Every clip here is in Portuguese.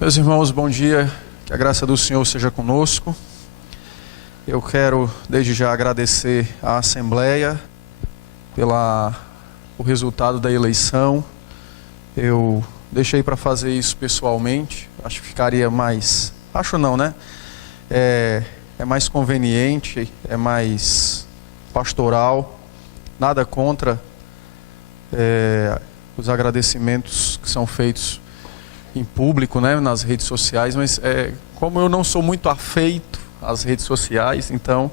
Meus irmãos, bom dia, que a graça do Senhor seja conosco. Eu quero desde já agradecer à Assembleia o resultado da eleição. Eu deixei para fazer isso pessoalmente, acho que ficaria mais, acho não, né? É mais conveniente, é mais pastoral, nada contra os agradecimentos que são feitos em público, né, nas redes sociais, mas como eu não sou muito afeito às redes sociais, então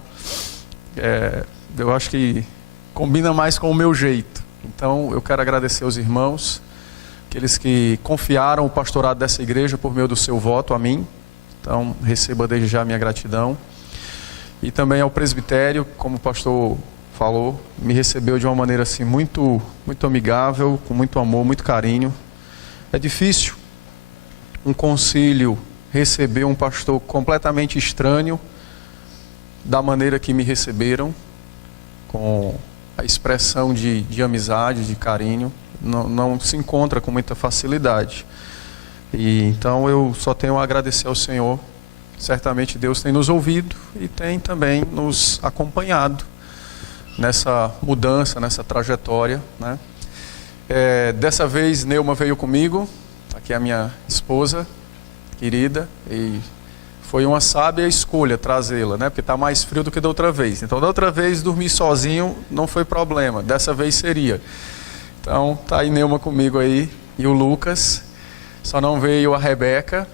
eu acho que combina mais com o meu jeito. Então eu quero agradecer aos irmãos, aqueles que confiaram o pastorado dessa igreja por meio do seu voto a mim, então receba desde já a minha gratidão. E também ao presbitério, como o pastor falou, me recebeu de uma maneira assim muito amigável, com muito amor, muito carinho. É difícil um concílio receber um pastor completamente estranho da maneira que me receberam, com a expressão de amizade, de carinho, não se encontra com muita facilidade. E então eu só tenho a agradecer ao Senhor. Certamente Deus tem nos ouvido e tem também nos acompanhado nessa mudança, nessa trajetória, né? Dessa vez Neuma veio comigo, aqui é a minha esposa querida, e foi uma sábia escolha trazê-la, né? Porque está mais frio do que da outra vez. Então da outra vez dormir sozinho não foi problema, dessa vez seria. Então tá aí Neuma comigo aí, e o Lucas. Só não veio a Rebeca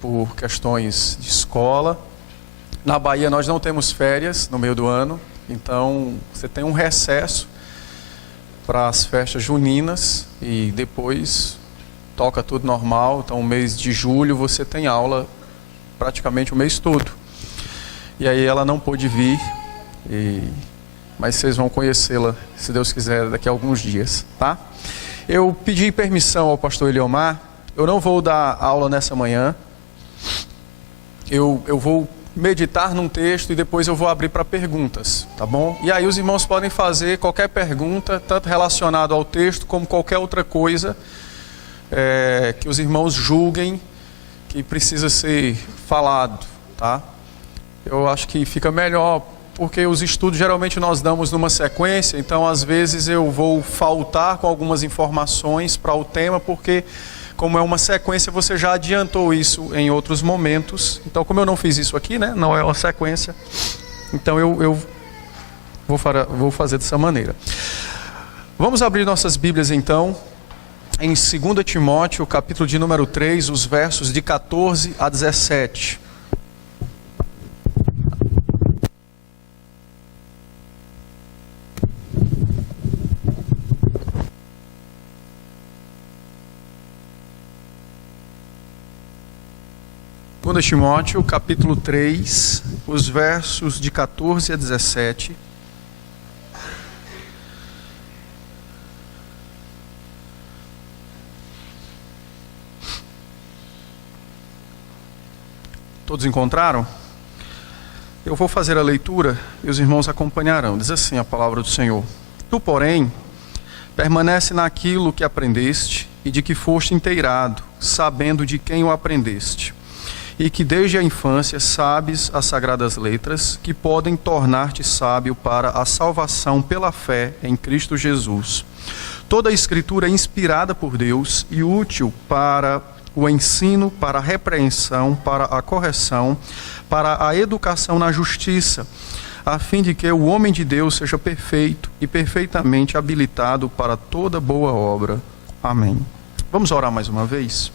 por questões de escola. Na Bahia nós não temos férias no meio do ano, então você tem um recesso para as festas juninas e depois toca tudo normal. Então o mês de julho você tem aula praticamente o mês todo. E aí ela não pôde vir, mas vocês vão conhecê-la, se Deus quiser, daqui a alguns dias, tá? Eu pedi permissão ao pastor Eliomar. Eu não vou dar aula nessa manhã. Eu vou meditar num texto e depois eu vou abrir para perguntas, tá bom? E aí os irmãos podem fazer qualquer pergunta, tanto relacionado ao texto como qualquer outra coisa que os irmãos julguem que precisa ser falado, tá? Eu acho que fica melhor, porque os estudos geralmente nós damos numa sequência, então às vezes eu vou faltar com algumas informações para o tema, porque como é uma sequência, você já adiantou isso em outros momentos. Então, como eu não fiz isso aqui, né, não é uma sequência, então eu vou fazer dessa maneira. Vamos abrir nossas Bíblias então, em 2 Timóteo, capítulo de número 3, os versos de 14 a 17. Segundo Timóteo, capítulo 3, os versos de 14 a 17. Todos encontraram? Eu vou fazer a leitura e os irmãos acompanharão. Diz assim a palavra do Senhor: Tu, porém, permanece naquilo que aprendeste e de que foste inteirado, sabendo de quem o aprendeste, e que desde a infância sabes as sagradas letras, que podem tornar-te sábio para a salvação pela fé em Cristo Jesus. Toda a Escritura é inspirada por Deus e útil para o ensino, para a repreensão, para a correção, para a educação na justiça, a fim de que o homem de Deus seja perfeito e perfeitamente habilitado para toda boa obra. Amém. Vamos orar mais uma vez?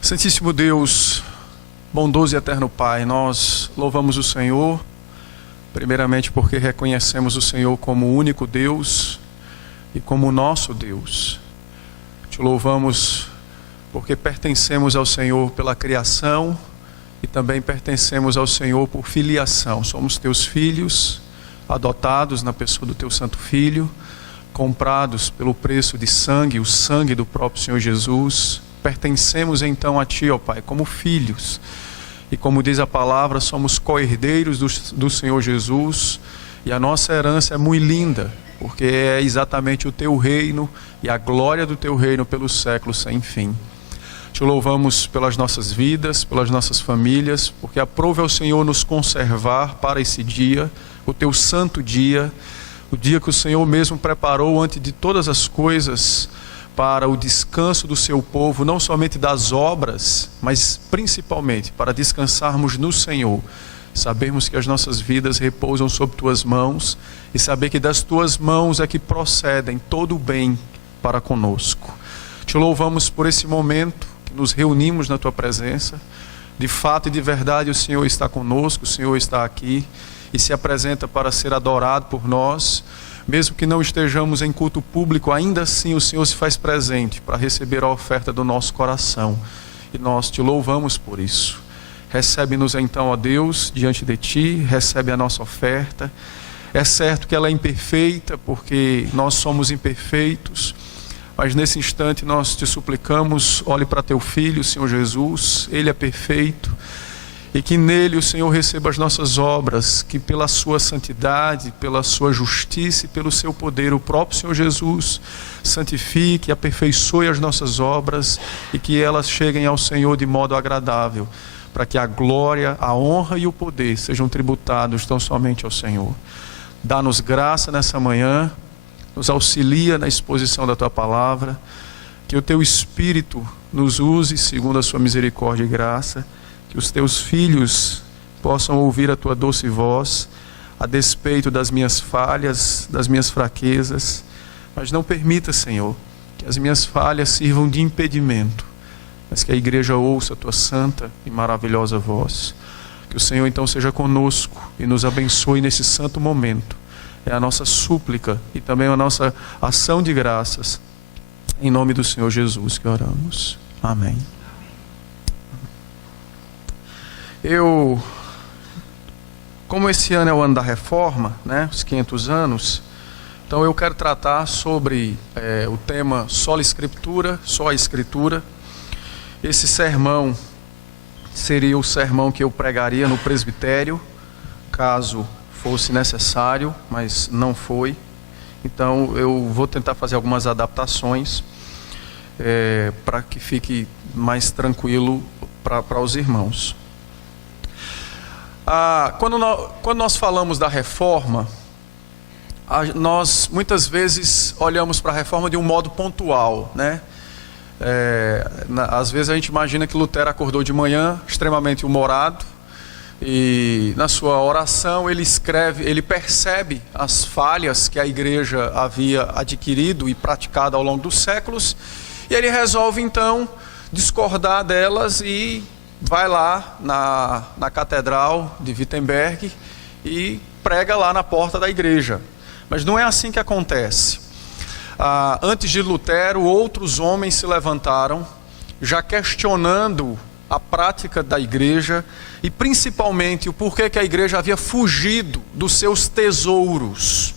Santíssimo Deus, bondoso e eterno Pai, nós louvamos o Senhor, primeiramente porque reconhecemos o Senhor como o único Deus e como o nosso Deus. Te louvamos porque pertencemos ao Senhor pela criação e também pertencemos ao Senhor por filiação. Somos teus filhos, adotados na pessoa do teu Santo Filho, comprados pelo preço de sangue, o sangue do próprio Senhor Jesus. Pertencemos então a Ti, ó Pai, como filhos. E como diz a palavra, somos co-herdeiros do Senhor Jesus. E a nossa herança é muito linda, porque é exatamente o Teu reino e a glória do Teu reino pelos séculos sem fim. Te louvamos pelas nossas vidas, pelas nossas famílias, porque aprove ao Senhor nos conservar para esse dia, o teu santo dia, o dia que o Senhor mesmo preparou antes de todas as coisas para o descanso do seu povo, não somente das obras, mas principalmente para descansarmos no Senhor. Sabermos que as nossas vidas repousam sob tuas mãos e saber que das tuas mãos é que procedem todo o bem para conosco. Te louvamos por esse momento que nos reunimos na tua presença. De fato e de verdade o Senhor está conosco, o Senhor está aqui e se apresenta para ser adorado por nós. Mesmo que não estejamos em culto público, ainda assim o Senhor se faz presente para receber a oferta do nosso coração. E nós te louvamos por isso. Recebe-nos então, ó Deus, diante de Ti, recebe a nossa oferta. É certo que ela é imperfeita, porque nós somos imperfeitos, mas nesse instante nós te suplicamos, olhe para Teu Filho, Senhor Jesus, Ele é perfeito, e que nele o Senhor receba as nossas obras, que pela Sua santidade, pela Sua justiça e pelo Seu poder, o próprio Senhor Jesus santifique, aperfeiçoe as nossas obras e que elas cheguem ao Senhor de modo agradável, para que a glória, a honra e o poder sejam tributados tão somente ao Senhor. Dá-nos graça nessa manhã, nos auxilia na exposição da Tua palavra, que o Teu Espírito nos use segundo a Sua misericórdia e graça, que os Teus filhos possam ouvir a Tua doce voz, a despeito das minhas falhas, das minhas fraquezas, mas não permita, Senhor, que as minhas falhas sirvam de impedimento, mas que a igreja ouça a Tua santa e maravilhosa voz. Que o Senhor então seja conosco e nos abençoe nesse santo momento. É a nossa súplica e também a nossa ação de graças. Em nome do Senhor Jesus que oramos. Amém. Como esse ano é o ano da reforma, né, os 500 anos, então eu quero tratar sobre o tema sola escritura, só a escritura. Esse sermão seria o sermão que eu pregaria no presbitério, caso fosse necessário, mas não foi. Então eu vou tentar fazer algumas adaptações para que fique mais tranquilo para os irmãos. Quando nós falamos da reforma, nós muitas vezes olhamos para a reforma de um modo pontual, né? Às vezes a gente imagina que Lutero acordou de manhã extremamente humorado e na sua oração ele percebe as falhas que a igreja havia adquirido e praticado ao longo dos séculos, e ele resolve então discordar delas e vai lá na catedral de Wittenberg e prega lá na porta da igreja. Mas não é assim que acontece. Antes de Lutero, outros homens se levantaram, já questionando a prática da igreja e principalmente o porquê que a igreja havia fugido dos seus tesouros.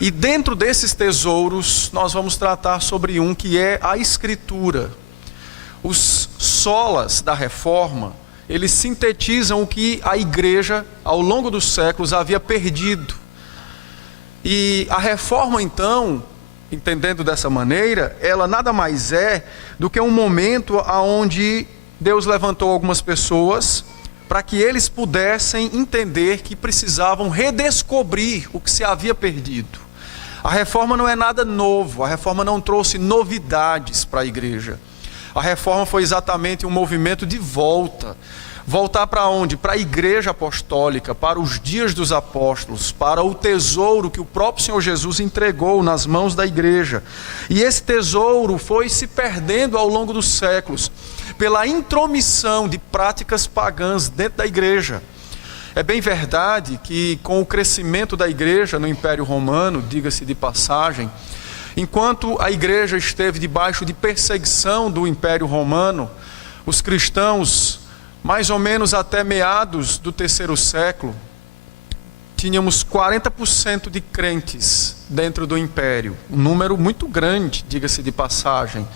E dentro desses tesouros, nós vamos tratar sobre um que é a Escritura. Os solas da reforma, eles sintetizam o que a igreja, ao longo dos séculos, havia perdido. E a reforma, então, entendendo dessa maneira, ela nada mais é do que um momento onde Deus levantou algumas pessoas para que eles pudessem entender que precisavam redescobrir o que se havia perdido. A reforma não é nada novo, a reforma não trouxe novidades para a igreja. A reforma foi exatamente um movimento de volta. Voltar para onde? Para a igreja apostólica, para os dias dos apóstolos, para o tesouro que o próprio Senhor Jesus entregou nas mãos da igreja. E esse tesouro foi se perdendo ao longo dos séculos, pela intromissão de práticas pagãs dentro da igreja. É bem verdade que com o crescimento da igreja no Império Romano, diga-se de passagem, enquanto a igreja esteve debaixo de perseguição do Império Romano, os cristãos, mais ou menos até meados do 3º século, tínhamos 40% de crentes dentro do império. Um número muito grande, diga-se de passagem,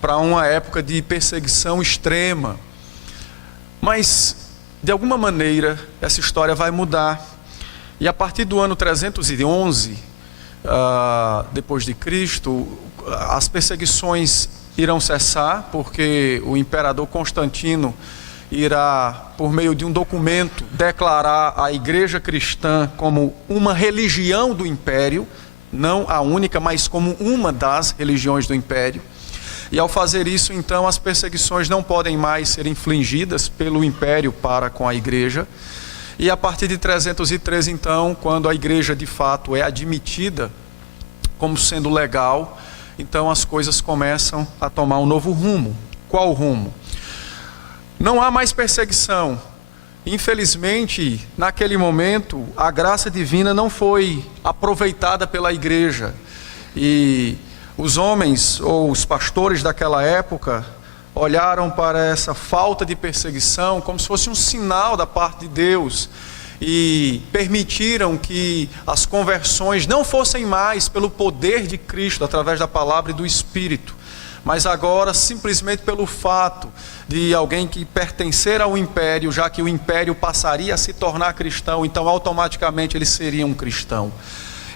para uma época de perseguição extrema. Mas, de alguma maneira, essa história vai mudar. E a partir do ano 311, depois de Cristo, as perseguições irão cessar, porque o imperador Constantino irá, por meio de um documento, declarar a igreja cristã como uma religião do império, não a única, mas como uma das religiões do império. E ao fazer isso, então, as perseguições não podem mais ser infligidas pelo império para com a igreja. E a partir de 313, então, quando a igreja de fato é admitida como sendo legal, então as coisas começam a tomar um novo rumo. Qual rumo? Não há mais perseguição. Infelizmente, naquele momento, a graça divina não foi aproveitada pela igreja. E os homens ou os pastores daquela época olharam para essa falta de perseguição como se fosse um sinal da parte de Deus e permitiram que as conversões não fossem mais pelo poder de Cristo através da palavra e do Espírito, mas agora simplesmente pelo fato de alguém que pertencer ao império, já que o império passaria a se tornar cristão, então automaticamente ele seria um cristão.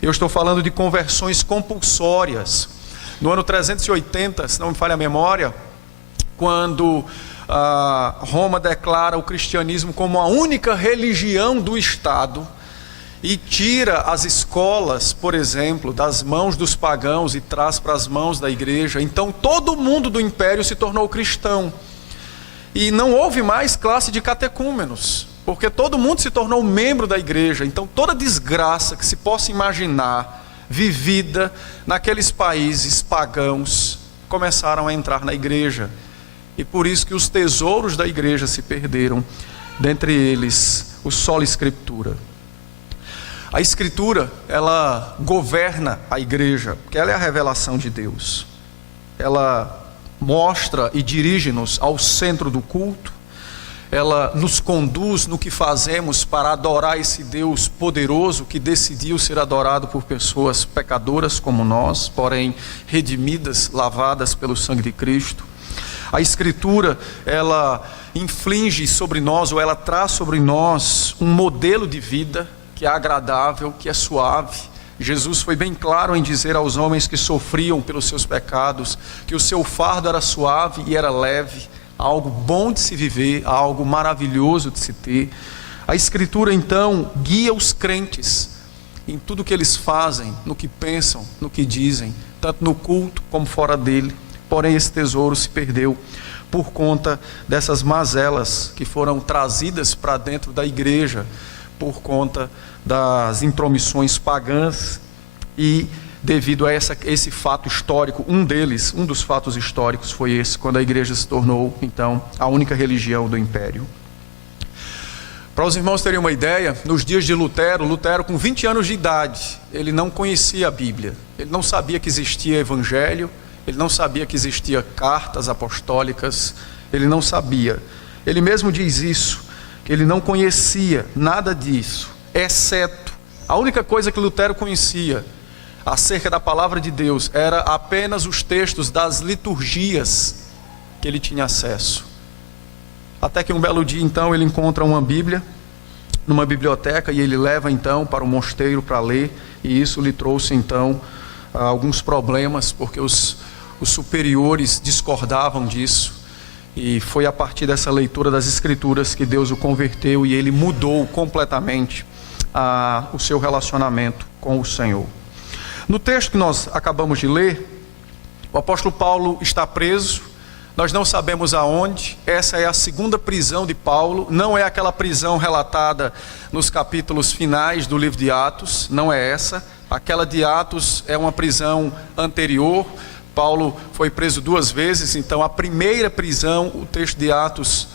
Eu estou falando de conversões compulsórias. No ano 380, se não me falha a memória, quando Roma declara o cristianismo como a única religião do Estado e tira as escolas, por exemplo, das mãos dos pagãos e traz para as mãos da igreja, então todo mundo do império se tornou cristão. E não houve mais classe de catecúmenos, porque todo mundo se tornou membro da igreja. Então toda desgraça que se possa imaginar vivida naqueles países pagãos começaram a entrar na igreja. E por isso que os tesouros da igreja se perderam, dentre eles o sola escritura. A escritura, ela governa a igreja, porque ela é a revelação de Deus. Ela mostra e dirige-nos ao centro do culto. Ela nos conduz no que fazemos para adorar esse Deus poderoso que decidiu ser adorado por pessoas pecadoras como nós, porém redimidas, lavadas pelo sangue de Cristo. A Escritura, ela inflige sobre nós, ou ela traz sobre nós um modelo de vida que é agradável, que é suave. Jesus foi bem claro em dizer aos homens que sofriam pelos seus pecados, que o seu fardo era suave e era leve, algo bom de se viver, algo maravilhoso de se ter. A Escritura então guia os crentes em tudo que eles fazem, no que pensam, no que dizem, tanto no culto como fora dele. Porém esse tesouro se perdeu por conta dessas mazelas que foram trazidas para dentro da igreja, por conta das intromissões pagãs e devido a esse fato histórico. Um dos fatos históricos foi esse, quando a igreja se tornou então a única religião do império. Para os irmãos terem uma ideia, nos dias de Lutero com 20 anos de idade, ele não conhecia a Bíblia, ele não sabia que existia evangelho, ele não sabia que existia cartas apostólicas, ele não sabia. Ele mesmo diz isso, que ele não conhecia nada disso, exceto a única coisa que Lutero conhecia acerca da palavra de Deus era apenas os textos das liturgias que ele tinha acesso. Até que um belo dia então ele encontra uma Bíblia numa biblioteca e ele leva então para o mosteiro para ler, e isso lhe trouxe então alguns problemas, porque os superiores discordavam disso. E foi a partir dessa leitura das Escrituras que Deus o converteu e ele mudou completamente o seu relacionamento com o Senhor. No texto que nós acabamos de ler, o apóstolo Paulo está preso, nós não sabemos aonde. Essa é a segunda prisão de Paulo, não é aquela prisão relatada nos capítulos finais do livro de Atos, não é essa. Aquela de Atos é uma prisão anterior. Paulo foi preso 2 vezes, então a primeira prisão o texto de Atos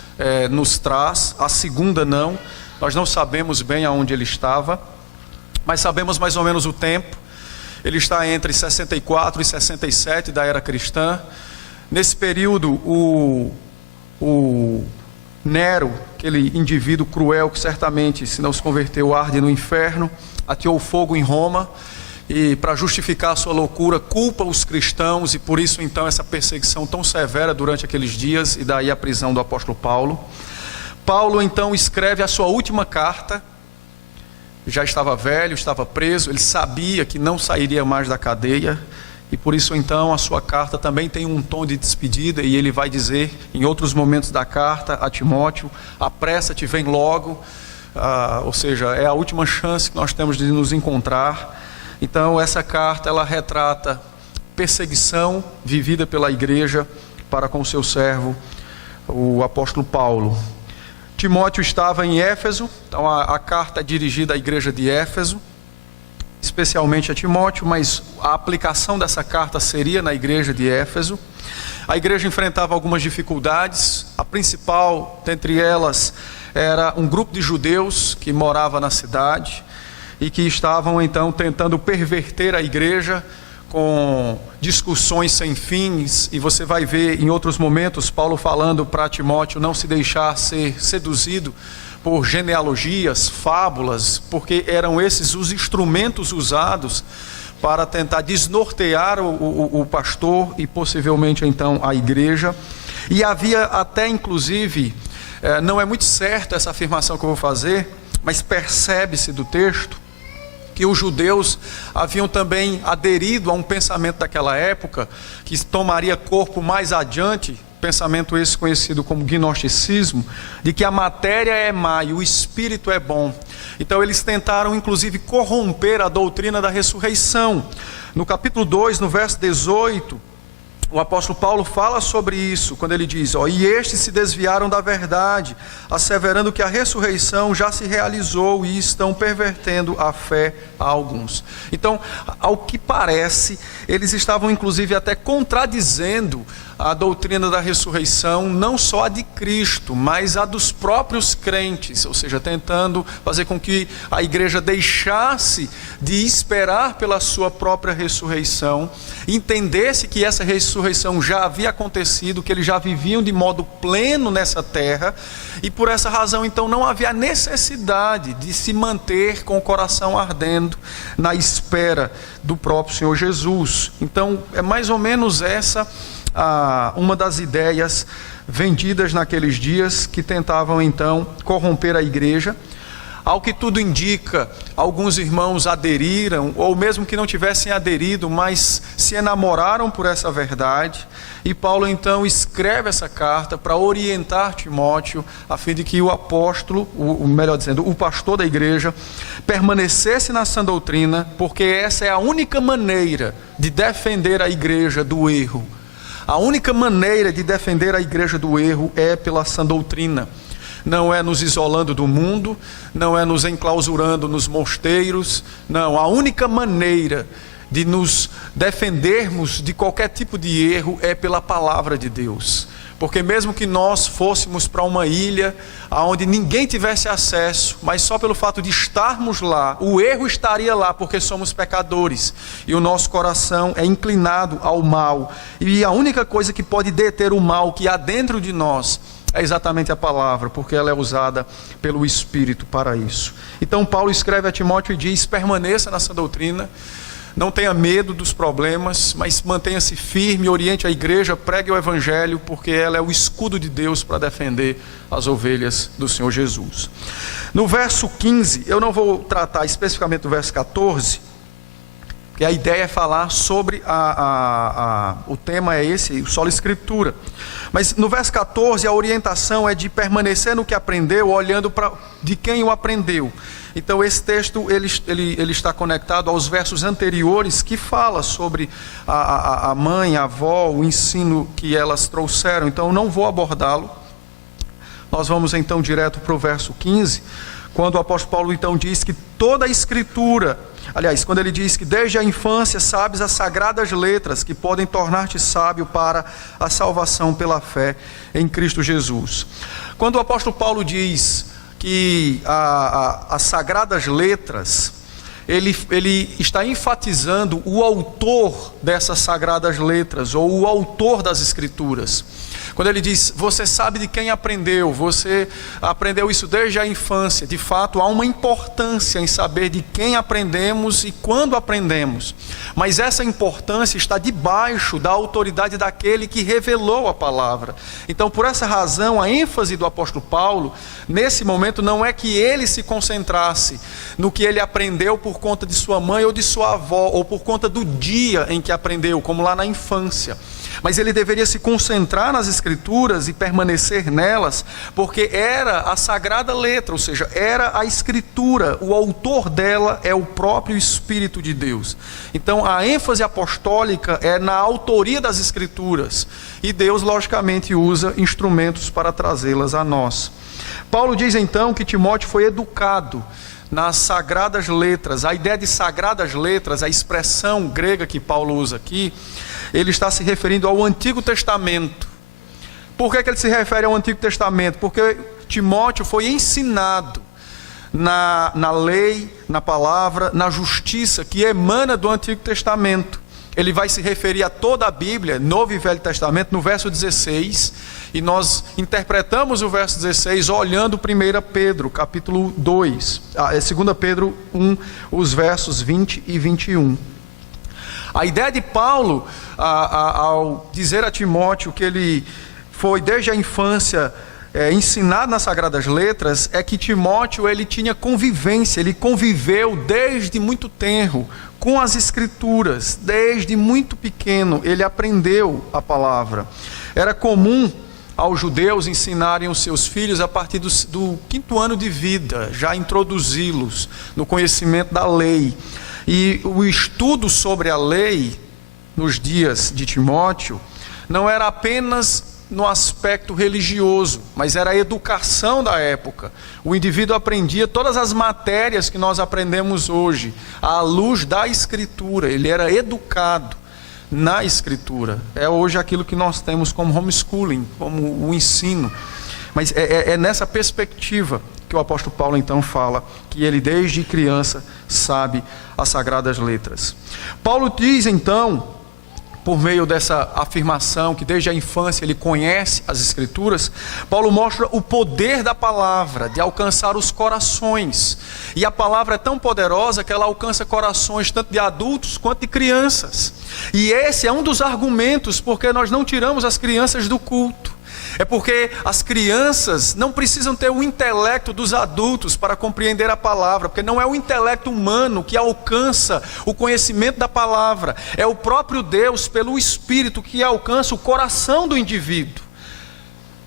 nos traz, a segunda não. Nós não sabemos bem aonde ele estava, mas sabemos mais ou menos o tempo. Ele está entre 64 e 67 da era cristã. Nesse período o Nero, aquele indivíduo cruel que certamente, se não se converteu, arde no inferno, ateou fogo em Roma e, para justificar a sua loucura, culpa os cristãos, e por isso então essa perseguição tão severa durante aqueles dias, e daí a prisão do apóstolo Paulo. Paulo então escreve a sua última carta. Já estava velho, estava preso, ele sabia que não sairia mais da cadeia, E por isso então a sua carta também tem um tom de despedida, e ele vai dizer em outros momentos da carta a Timóteo: apressa-te, vem logo. Ou seja, é a última chance que nós temos de nos encontrar. Então essa carta, ela retrata perseguição vivida pela igreja para com seu servo, o apóstolo Paulo. Timóteo estava em Éfeso, então a carta é dirigida à igreja de Éfeso, especialmente a Timóteo, mas a aplicação dessa carta seria na igreja de Éfeso. A igreja enfrentava algumas dificuldades, a principal dentre elas era um grupo de judeus que morava na cidade e que estavam então tentando perverter a igreja com discussões sem fins. E você vai ver em outros momentos Paulo falando para Timóteo não se deixar ser seduzido por genealogias, fábulas, porque eram esses os instrumentos usados para tentar desnortear o pastor e possivelmente então a igreja. E havia até inclusive, não é muito certa essa afirmação que eu vou fazer, mas percebe-se do texto que os judeus haviam também aderido a um pensamento daquela época, que tomaria corpo mais adiante, pensamento esse conhecido como gnosticismo, de que a matéria é má e o espírito é bom. Então eles tentaram inclusive corromper a doutrina da ressurreição. No capítulo 2, no verso 18, o apóstolo Paulo fala sobre isso, quando ele diz: e estes se desviaram da verdade, asseverando que a ressurreição já se realizou, e estão pervertendo a fé a alguns. Então, ao que parece, eles estavam inclusive até contradizendo a doutrina da ressurreição, não só a de Cristo, mas a dos próprios crentes, ou seja, tentando fazer com que a igreja deixasse de esperar pela sua própria ressurreição, entendesse que essa ressurreição já havia acontecido, que eles já viviam de modo pleno nessa terra, e por essa razão então não havia necessidade de se manter com o coração ardendo na espera do próprio Senhor Jesus. Então é mais ou menos essa uma das ideias vendidas naqueles dias, que tentavam então corromper a igreja. Ao que tudo indica, alguns irmãos aderiram, ou mesmo que não tivessem aderido, mas se enamoraram por essa verdade. E Paulo então escreve essa carta para orientar Timóteo, a fim de que o apóstolo, melhor dizendo, o pastor da igreja, permanecesse na sã doutrina, porque essa é a única maneira de defender a igreja do erro. A única maneira de defender a igreja do erro é pela sã doutrina. Não é nos isolando do mundo, não é nos enclausurando nos mosteiros, não. A única maneira de nos defendermos de qualquer tipo de erro é pela palavra de Deus. Porque mesmo que nós fôssemos para uma ilha onde ninguém tivesse acesso, mas só pelo fato de estarmos lá, o erro estaria lá, porque somos pecadores e o nosso coração é inclinado ao mal, e a única coisa que pode deter o mal que há dentro de nós é exatamente a palavra, porque ela é usada pelo Espírito para isso. Então Paulo escreve a Timóteo e diz: permaneça nessa doutrina, não tenha medo dos problemas, mas mantenha-se firme, oriente a igreja, pregue o evangelho, porque ela é o escudo de Deus para defender as ovelhas do Senhor Jesus. No verso 15, eu não vou tratar especificamente do verso 14, porque a ideia é falar sobre o tema é esse, sola escritura. Mas no verso 14 a orientação é de permanecer no que aprendeu, olhando para de quem o aprendeu. Então esse texto ele está conectado aos versos anteriores, que fala sobre a mãe, a avó, o ensino que elas trouxeram. Então eu não vou abordá-lo. Nós vamos então direto para o verso 15, quando o apóstolo Paulo então diz que toda a escritura, aliás, quando ele diz que desde a infância sabes as sagradas letras que podem tornar-te sábio para a salvação pela fé em Cristo Jesus. Quando o apóstolo Paulo diz que as sagradas letras, ele está enfatizando o autor dessas sagradas letras, ou o autor das escrituras. Quando ele diz, você sabe de quem aprendeu, você aprendeu isso desde a infância. De fato, há uma importância em saber de quem aprendemos e quando aprendemos. Mas essa importância está debaixo da autoridade daquele que revelou a palavra. Então, por essa razão, a ênfase do apóstolo Paulo, nesse momento, não é que ele se concentrasse no que ele aprendeu por conta de sua mãe ou de sua avó, ou por conta do dia em que aprendeu, como lá na infância. Mas ele deveria se concentrar nas Escrituras e permanecer nelas, porque era a sagrada letra, ou seja, era a Escritura, o autor dela é o próprio Espírito de Deus. Então a ênfase apostólica é na autoria das Escrituras, e Deus logicamente usa instrumentos para trazê-las a nós. Paulo diz então que Timóteo foi educado nas sagradas letras. A ideia de sagradas letras, a expressão grega que Paulo usa aqui, ele está se referindo ao Antigo Testamento. Por que ele se refere ao Antigo Testamento? Porque Timóteo foi ensinado na lei, na palavra, na justiça que emana do Antigo Testamento. Ele vai se referir a toda a Bíblia, Novo e Velho Testamento, no verso 16, e nós interpretamos o verso 16 olhando 1 Pedro, capítulo 2, 2 Pedro 1, os versos 20 e 21. A ideia de Paulo, ao dizer a Timóteo que ele foi desde a infância ensinado nas Sagradas Letras, é que Timóteo ele tinha convivência, ele conviveu desde muito tenro com as Escrituras, desde muito pequeno ele aprendeu a palavra. Era comum aos judeus ensinarem os seus filhos a partir do 5º ano de vida, já introduzi-los no conhecimento da lei. E o estudo sobre a lei, nos dias de Timóteo, não era apenas no aspecto religioso, mas era a educação da época. O indivíduo aprendia todas as matérias que nós aprendemos hoje, à luz da Escritura. Ele era educado na Escritura. É hoje aquilo que nós temos como homeschooling, como o ensino. Mas é nessa perspectiva que o apóstolo Paulo então fala que ele desde criança sabe as Sagradas Letras. Paulo diz então, por meio dessa afirmação que desde a infância ele conhece as Escrituras, Paulo mostra o poder da palavra de alcançar os corações. E a palavra é tão poderosa que ela alcança corações tanto de adultos quanto de crianças. E esse é um dos argumentos porque nós não tiramos as crianças do culto. É porque as crianças não precisam ter o intelecto dos adultos para compreender a palavra, porque não é o intelecto humano que alcança o conhecimento da palavra, é o próprio Deus, pelo Espírito, que alcança o coração do indivíduo.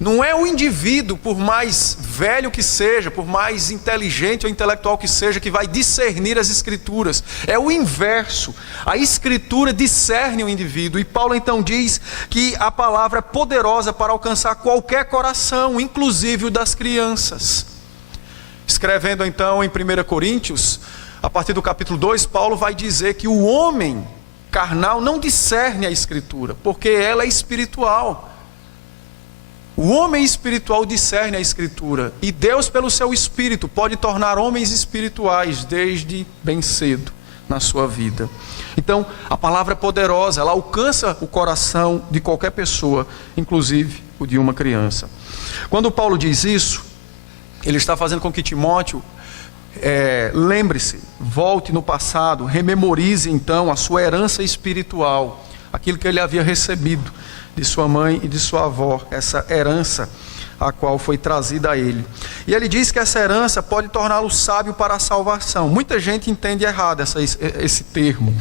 Não é o indivíduo, por mais velho que seja, por mais inteligente ou intelectual que seja, que vai discernir as Escrituras. É o inverso. A Escritura discerne o indivíduo. E Paulo então diz que a palavra é poderosa para alcançar qualquer coração, inclusive o das crianças. Escrevendo então em 1 Coríntios, a partir do capítulo 2, Paulo vai dizer que o homem carnal não discerne a Escritura, porque ela é espiritual. O homem espiritual discerne a Escritura, e Deus, pelo seu Espírito, pode tornar homens espirituais desde bem cedo na sua vida. Então, a palavra é poderosa, ela alcança o coração de qualquer pessoa, inclusive o de uma criança. Quando Paulo diz isso, ele está fazendo com que Timóteo lembre-se, volte no passado, rememorize então a sua herança espiritual, aquilo que ele havia recebido de sua mãe e de sua avó, essa herança a qual foi trazida a ele. E ele diz que essa herança pode torná-lo sábio para a salvação. Muita gente entende errado esse termo,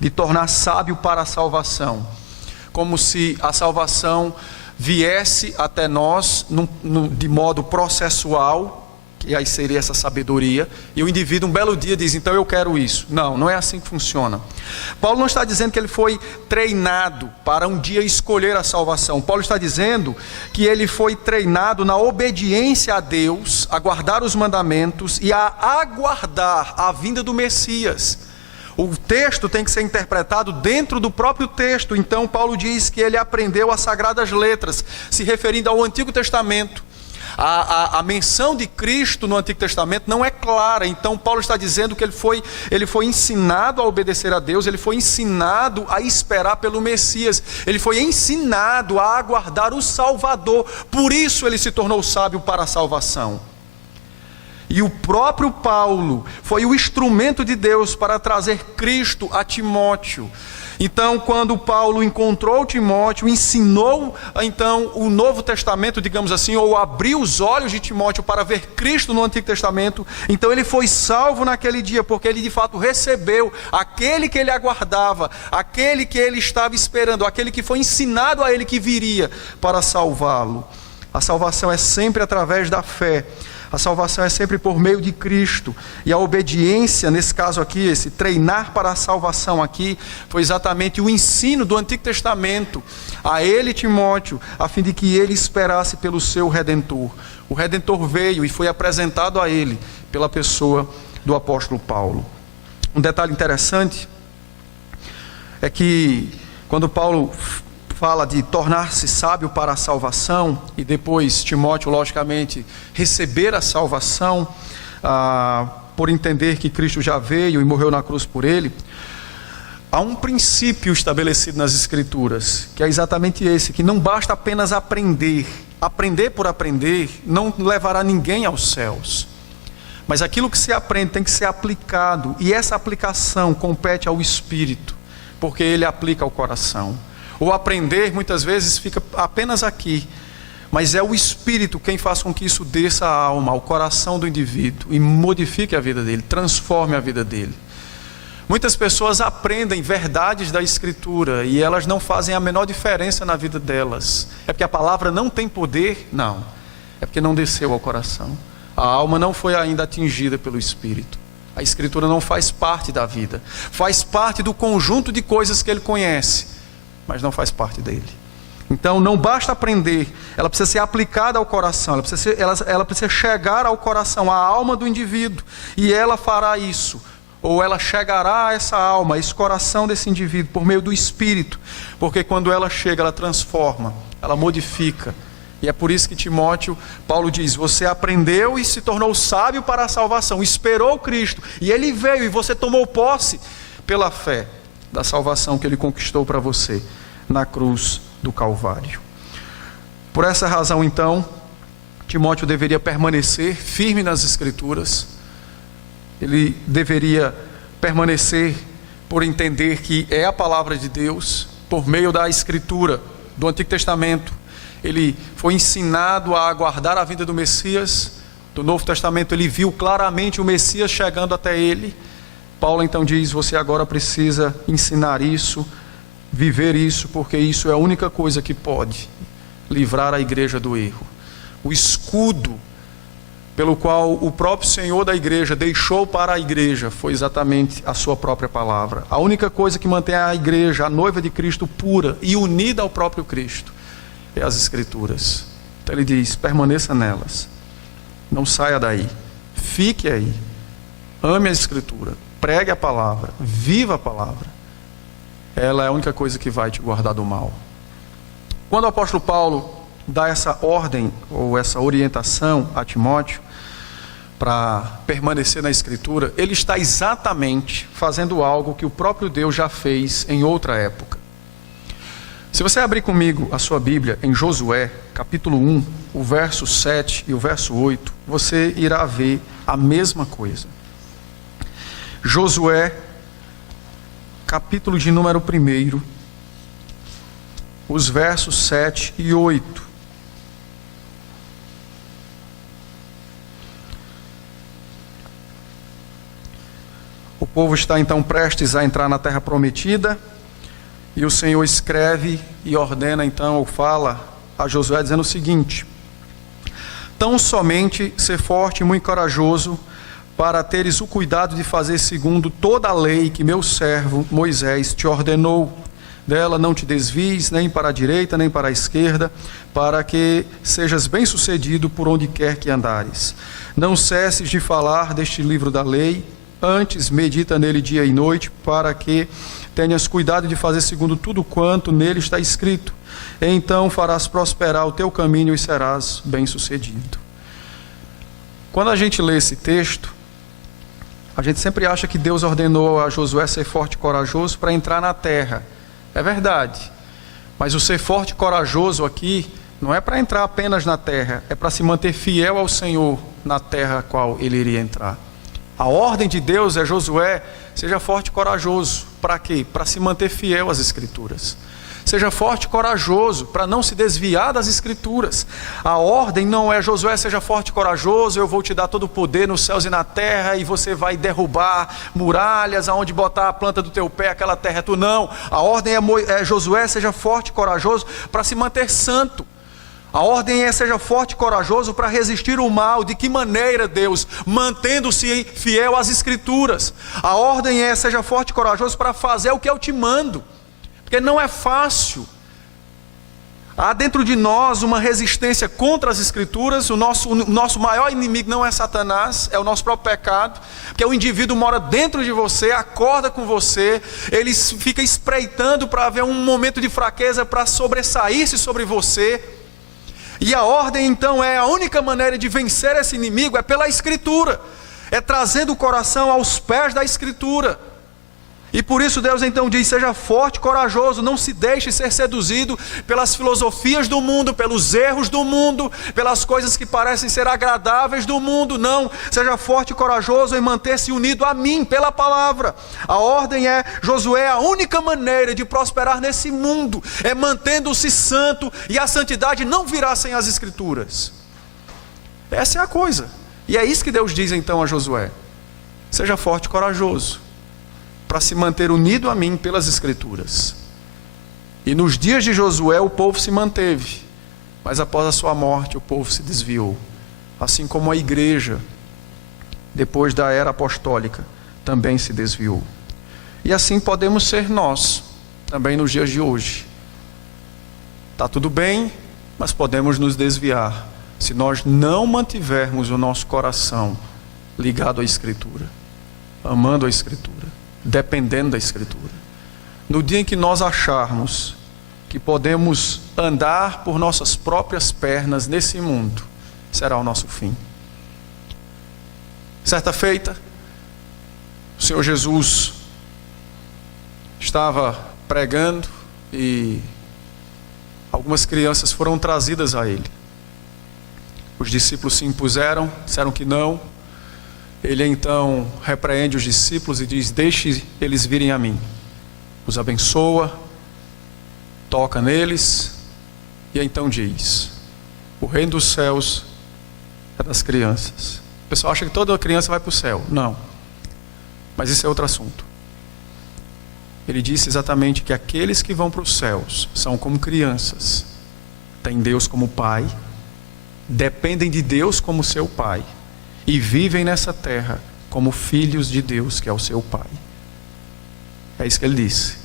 de tornar sábio para a salvação, como se a salvação viesse até nós de modo processual, que aí seria essa sabedoria, e o indivíduo um belo dia diz, então eu quero isso. Não, não é assim que funciona. Paulo não está dizendo que ele foi treinado para um dia escolher a salvação. Paulo está dizendo que ele foi treinado na obediência a Deus, a guardar os mandamentos e a aguardar a vinda do Messias. O texto tem que ser interpretado dentro do próprio texto. Então Paulo diz que ele aprendeu as Sagradas Letras, se referindo ao Antigo Testamento. A menção de Cristo no Antigo Testamento não é clara. Então Paulo está dizendo que ele foi ensinado a obedecer a Deus, ele foi ensinado a esperar pelo Messias, ele foi ensinado a aguardar o Salvador. Por isso ele se tornou sábio para a salvação. E o próprio Paulo foi o instrumento de Deus para trazer Cristo a Timóteo. Então, quando Paulo encontrou Timóteo, ensinou então o Novo Testamento, digamos assim, ou abriu os olhos de Timóteo para ver Cristo no Antigo Testamento, então ele foi salvo naquele dia, porque ele de fato recebeu aquele que ele aguardava, aquele que ele estava esperando, aquele que foi ensinado a ele que viria para salvá-lo. A salvação é sempre através da fé. A salvação é sempre por meio de Cristo. E a obediência, nesse caso aqui, esse treinar para a salvação aqui, foi exatamente o ensino do Antigo Testamento a ele, Timóteo, a fim de que ele esperasse pelo seu Redentor. O Redentor veio e foi apresentado a ele pela pessoa do apóstolo Paulo. Um detalhe interessante é que quando Paulo fala de tornar-se sábio para a salvação, e depois Timóteo, logicamente, receber a salvação, por entender que Cristo já veio e morreu na cruz por ele, há um princípio estabelecido nas Escrituras, que é exatamente esse, que não basta apenas aprender por aprender não levará ninguém aos céus, mas aquilo que se aprende tem que ser aplicado, e essa aplicação compete ao Espírito, porque ele aplica ao coração. O aprender muitas vezes fica apenas aqui, mas é o Espírito quem faz com que isso desça a alma, ao coração do indivíduo e modifique a vida dele, transforme a vida dele. Muitas pessoas aprendem verdades da Escritura e elas não fazem a menor diferença na vida delas. É porque a palavra não tem poder? Não, é porque não desceu ao coração. A alma não foi ainda atingida pelo Espírito. A Escritura não faz parte da vida, faz parte do conjunto de coisas que ele conhece, mas não faz parte dele. Então não basta aprender, ela precisa ser aplicada ao coração, ela precisa chegar ao coração, à alma do indivíduo, e ela fará isso, ou ela chegará a essa alma, a esse coração desse indivíduo, por meio do Espírito, porque quando ela chega, ela transforma, ela modifica. E é por isso que Timóteo, Paulo diz, você aprendeu e se tornou sábio para a salvação, esperou Cristo, e ele veio e você tomou posse pela fé da salvação que ele conquistou para você na cruz do Calvário. Por essa razão, então, Timóteo deveria permanecer firme nas Escrituras, ele deveria permanecer por entender que é a palavra de Deus, por meio da Escritura, do Antigo Testamento, ele foi ensinado a aguardar a vinda do Messias. Do Novo Testamento ele viu claramente o Messias chegando até ele. Paulo então diz, você agora precisa ensinar isso, viver isso, porque isso é a única coisa que pode livrar a igreja do erro. O escudo pelo qual o próprio Senhor da igreja deixou para a igreja foi exatamente a sua própria palavra. A única coisa que mantém a igreja, a noiva de Cristo, pura e unida ao próprio Cristo é as Escrituras. Então ele diz, permaneça nelas, não saia daí, fique aí, ame a Escritura, pregue a palavra, viva a palavra. Ela é a única coisa que vai te guardar do mal. Quando o apóstolo Paulo dá essa ordem ou essa orientação a Timóteo para permanecer na Escritura, ele está exatamente fazendo algo que o próprio Deus já fez em outra época. Se você abrir comigo a sua Bíblia em Josué, capítulo 1, o verso 7 e o verso 8, você irá ver a mesma coisa. Josué, capítulo de número 1, os versos 7 e 8. O povo está então prestes a entrar na terra prometida, e o Senhor escreve e ordena então, ou fala a Josué dizendo o seguinte: tão somente ser forte e muito corajoso, para teres o cuidado de fazer segundo toda a lei que meu servo Moisés te ordenou. Dela não te desvies nem para a direita nem para a esquerda, para que sejas bem-sucedido por onde quer que andares. Não cesses de falar deste livro da lei, antes medita nele dia e noite, para que tenhas cuidado de fazer segundo tudo quanto nele está escrito. Então farás prosperar o teu caminho e serás bem-sucedido. Quando a gente lê esse texto, a gente sempre acha que Deus ordenou a Josué ser forte e corajoso para entrar na terra. É verdade. Mas o ser forte e corajoso aqui não é para entrar apenas na terra, é para se manter fiel ao Senhor na terra a qual ele iria entrar. A ordem de Deus é: Josué, seja forte e corajoso. Para quê? Para se manter fiel às Escrituras. Seja forte e corajoso para não se desviar das Escrituras. A ordem não é: Josué, seja forte e corajoso, eu vou te dar todo o poder nos céus e na terra, e você vai derrubar muralhas, aonde botar a planta do teu pé, aquela terra é tu. Não, a ordem é Josué, seja forte e corajoso para se manter santo. A ordem é: seja forte e corajoso para resistir o mal. De que maneira, Deus? Mantendo-se fiel às Escrituras. A ordem é: seja forte e corajoso para fazer o que eu te mando. Porque não é fácil. Há dentro de nós uma resistência contra as Escrituras. O nosso maior inimigo não é Satanás, é o nosso próprio pecado. Porque o indivíduo mora dentro de você, acorda com você, ele fica espreitando para haver um momento de fraqueza, para sobressair-se sobre você. E a ordem então é: a única maneira de vencer esse inimigo é pela Escritura, é trazendo o coração aos pés da Escritura. E por isso Deus então diz: seja forte e corajoso, não se deixe ser seduzido pelas filosofias do mundo, pelos erros do mundo, pelas coisas que parecem ser agradáveis do mundo. Não, seja forte e corajoso em manter-se unido a mim pela palavra. A ordem é: Josué, a única maneira de prosperar nesse mundo é mantendo-se santo, e a santidade não virá sem as Escrituras. Essa é a coisa. E é isso que Deus diz então a Josué: seja forte e corajoso para se manter unido a mim pelas Escrituras. E nos dias de Josué o povo se manteve, mas após a sua morte o povo se desviou. Assim como a igreja, depois da era apostólica, também se desviou. E assim podemos ser nós, também nos dias de hoje. Está tudo bem, mas podemos nos desviar, se nós não mantivermos o nosso coração ligado à Escritura, amando a Escritura, dependendo da Escritura. No dia em que nós acharmos que podemos andar por nossas próprias pernas nesse mundo, será o nosso fim. Certa feita, o Senhor Jesus estava pregando e algumas crianças foram trazidas a Ele. Os discípulos se impuseram, disseram que não. Ele então repreende os discípulos e diz: deixe eles virem a mim. Os abençoa, toca neles e então diz: o reino dos céus é das crianças. O pessoal acha que toda criança vai para o céu. Não, mas isso é outro assunto. Ele disse exatamente que aqueles que vão para os céus são como crianças, têm Deus como pai, dependem de Deus como seu pai, e vivem nessa terra como filhos de Deus, que é o seu Pai. É isso que ele disse.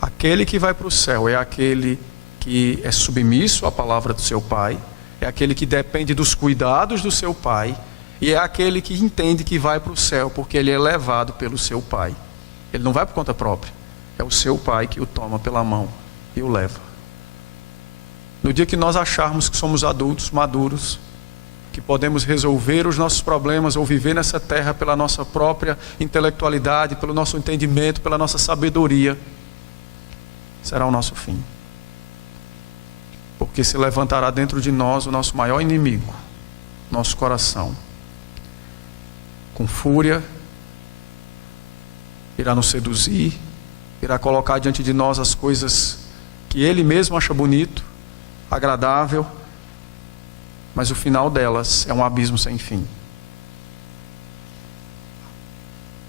Aquele que vai para o céu é aquele que é submisso à palavra do seu Pai, é aquele que depende dos cuidados do seu Pai, e é aquele que entende que vai para o céu porque ele é levado pelo seu Pai. Ele não vai por conta própria, é o seu Pai que o toma pela mão e o leva. No dia que nós acharmos que somos adultos, maduros, que podemos resolver os nossos problemas ou viver nessa terra pela nossa própria intelectualidade, pelo nosso entendimento, pela nossa sabedoria, será o nosso fim. Porque se levantará dentro de nós o nosso maior inimigo, nosso coração. Com fúria, irá nos seduzir, irá colocar diante de nós as coisas que ele mesmo acha bonito, agradável, mas o final delas é um abismo sem fim.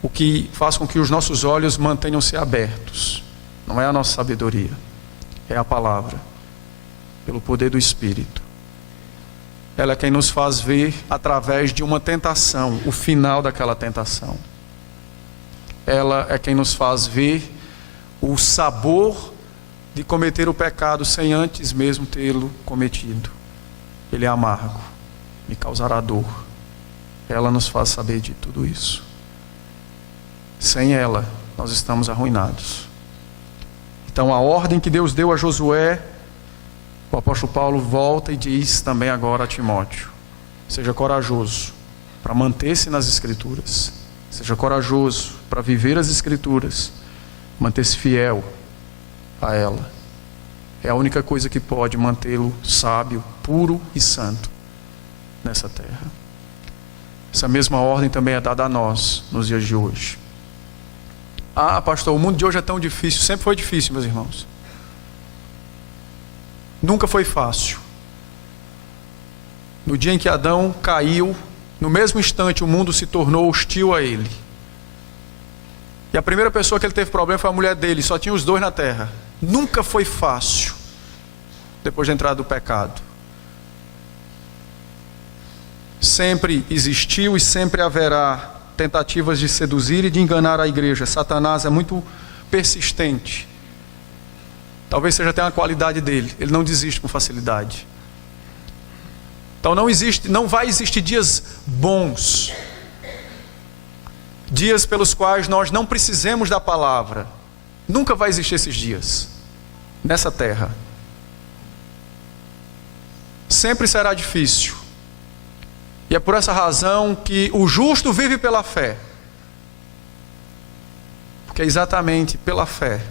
O que faz com que os nossos olhos mantenham-se abertos não é a nossa sabedoria, é a palavra, pelo poder do Espírito. Ela é quem nos faz ver através de uma tentação, o final daquela tentação. Ela é quem nos faz ver o sabor de cometer o pecado sem antes mesmo tê-lo cometido. Ele é amargo, me causará dor. Ela nos faz saber de tudo isso. Sem ela, nós estamos arruinados. Então a ordem que Deus deu a Josué, o apóstolo Paulo volta e diz também agora a Timóteo: Seja corajoso para manter-se nas Escrituras. Seja corajoso para viver as Escrituras. Manter-se fiel a ela. É a única coisa que pode mantê-lo sábio, puro e santo nessa terra. Essa mesma ordem também é dada a nós nos dias de hoje. Ah, pastor, o mundo de hoje é tão difícil. Sempre foi difícil, meus irmãos. Nunca foi fácil. No dia em que Adão caiu, no mesmo instante o mundo se tornou hostil a ele. E a primeira pessoa que ele teve problema foi a mulher dele. Só tinha os dois na terra. Nunca foi fácil depois da entrada do pecado. Sempre existiu e sempre haverá tentativas de seduzir e de enganar a igreja. Satanás é muito persistente. Talvez seja até uma qualidade dele. Ele não desiste com facilidade. Então não vai existir dias bons. Dias pelos quais nós não precisemos da palavra. Nunca vai existir esses dias nessa terra. Sempre será difícil. E é por essa razão que o justo vive pela fé. Porque é exatamente pela fé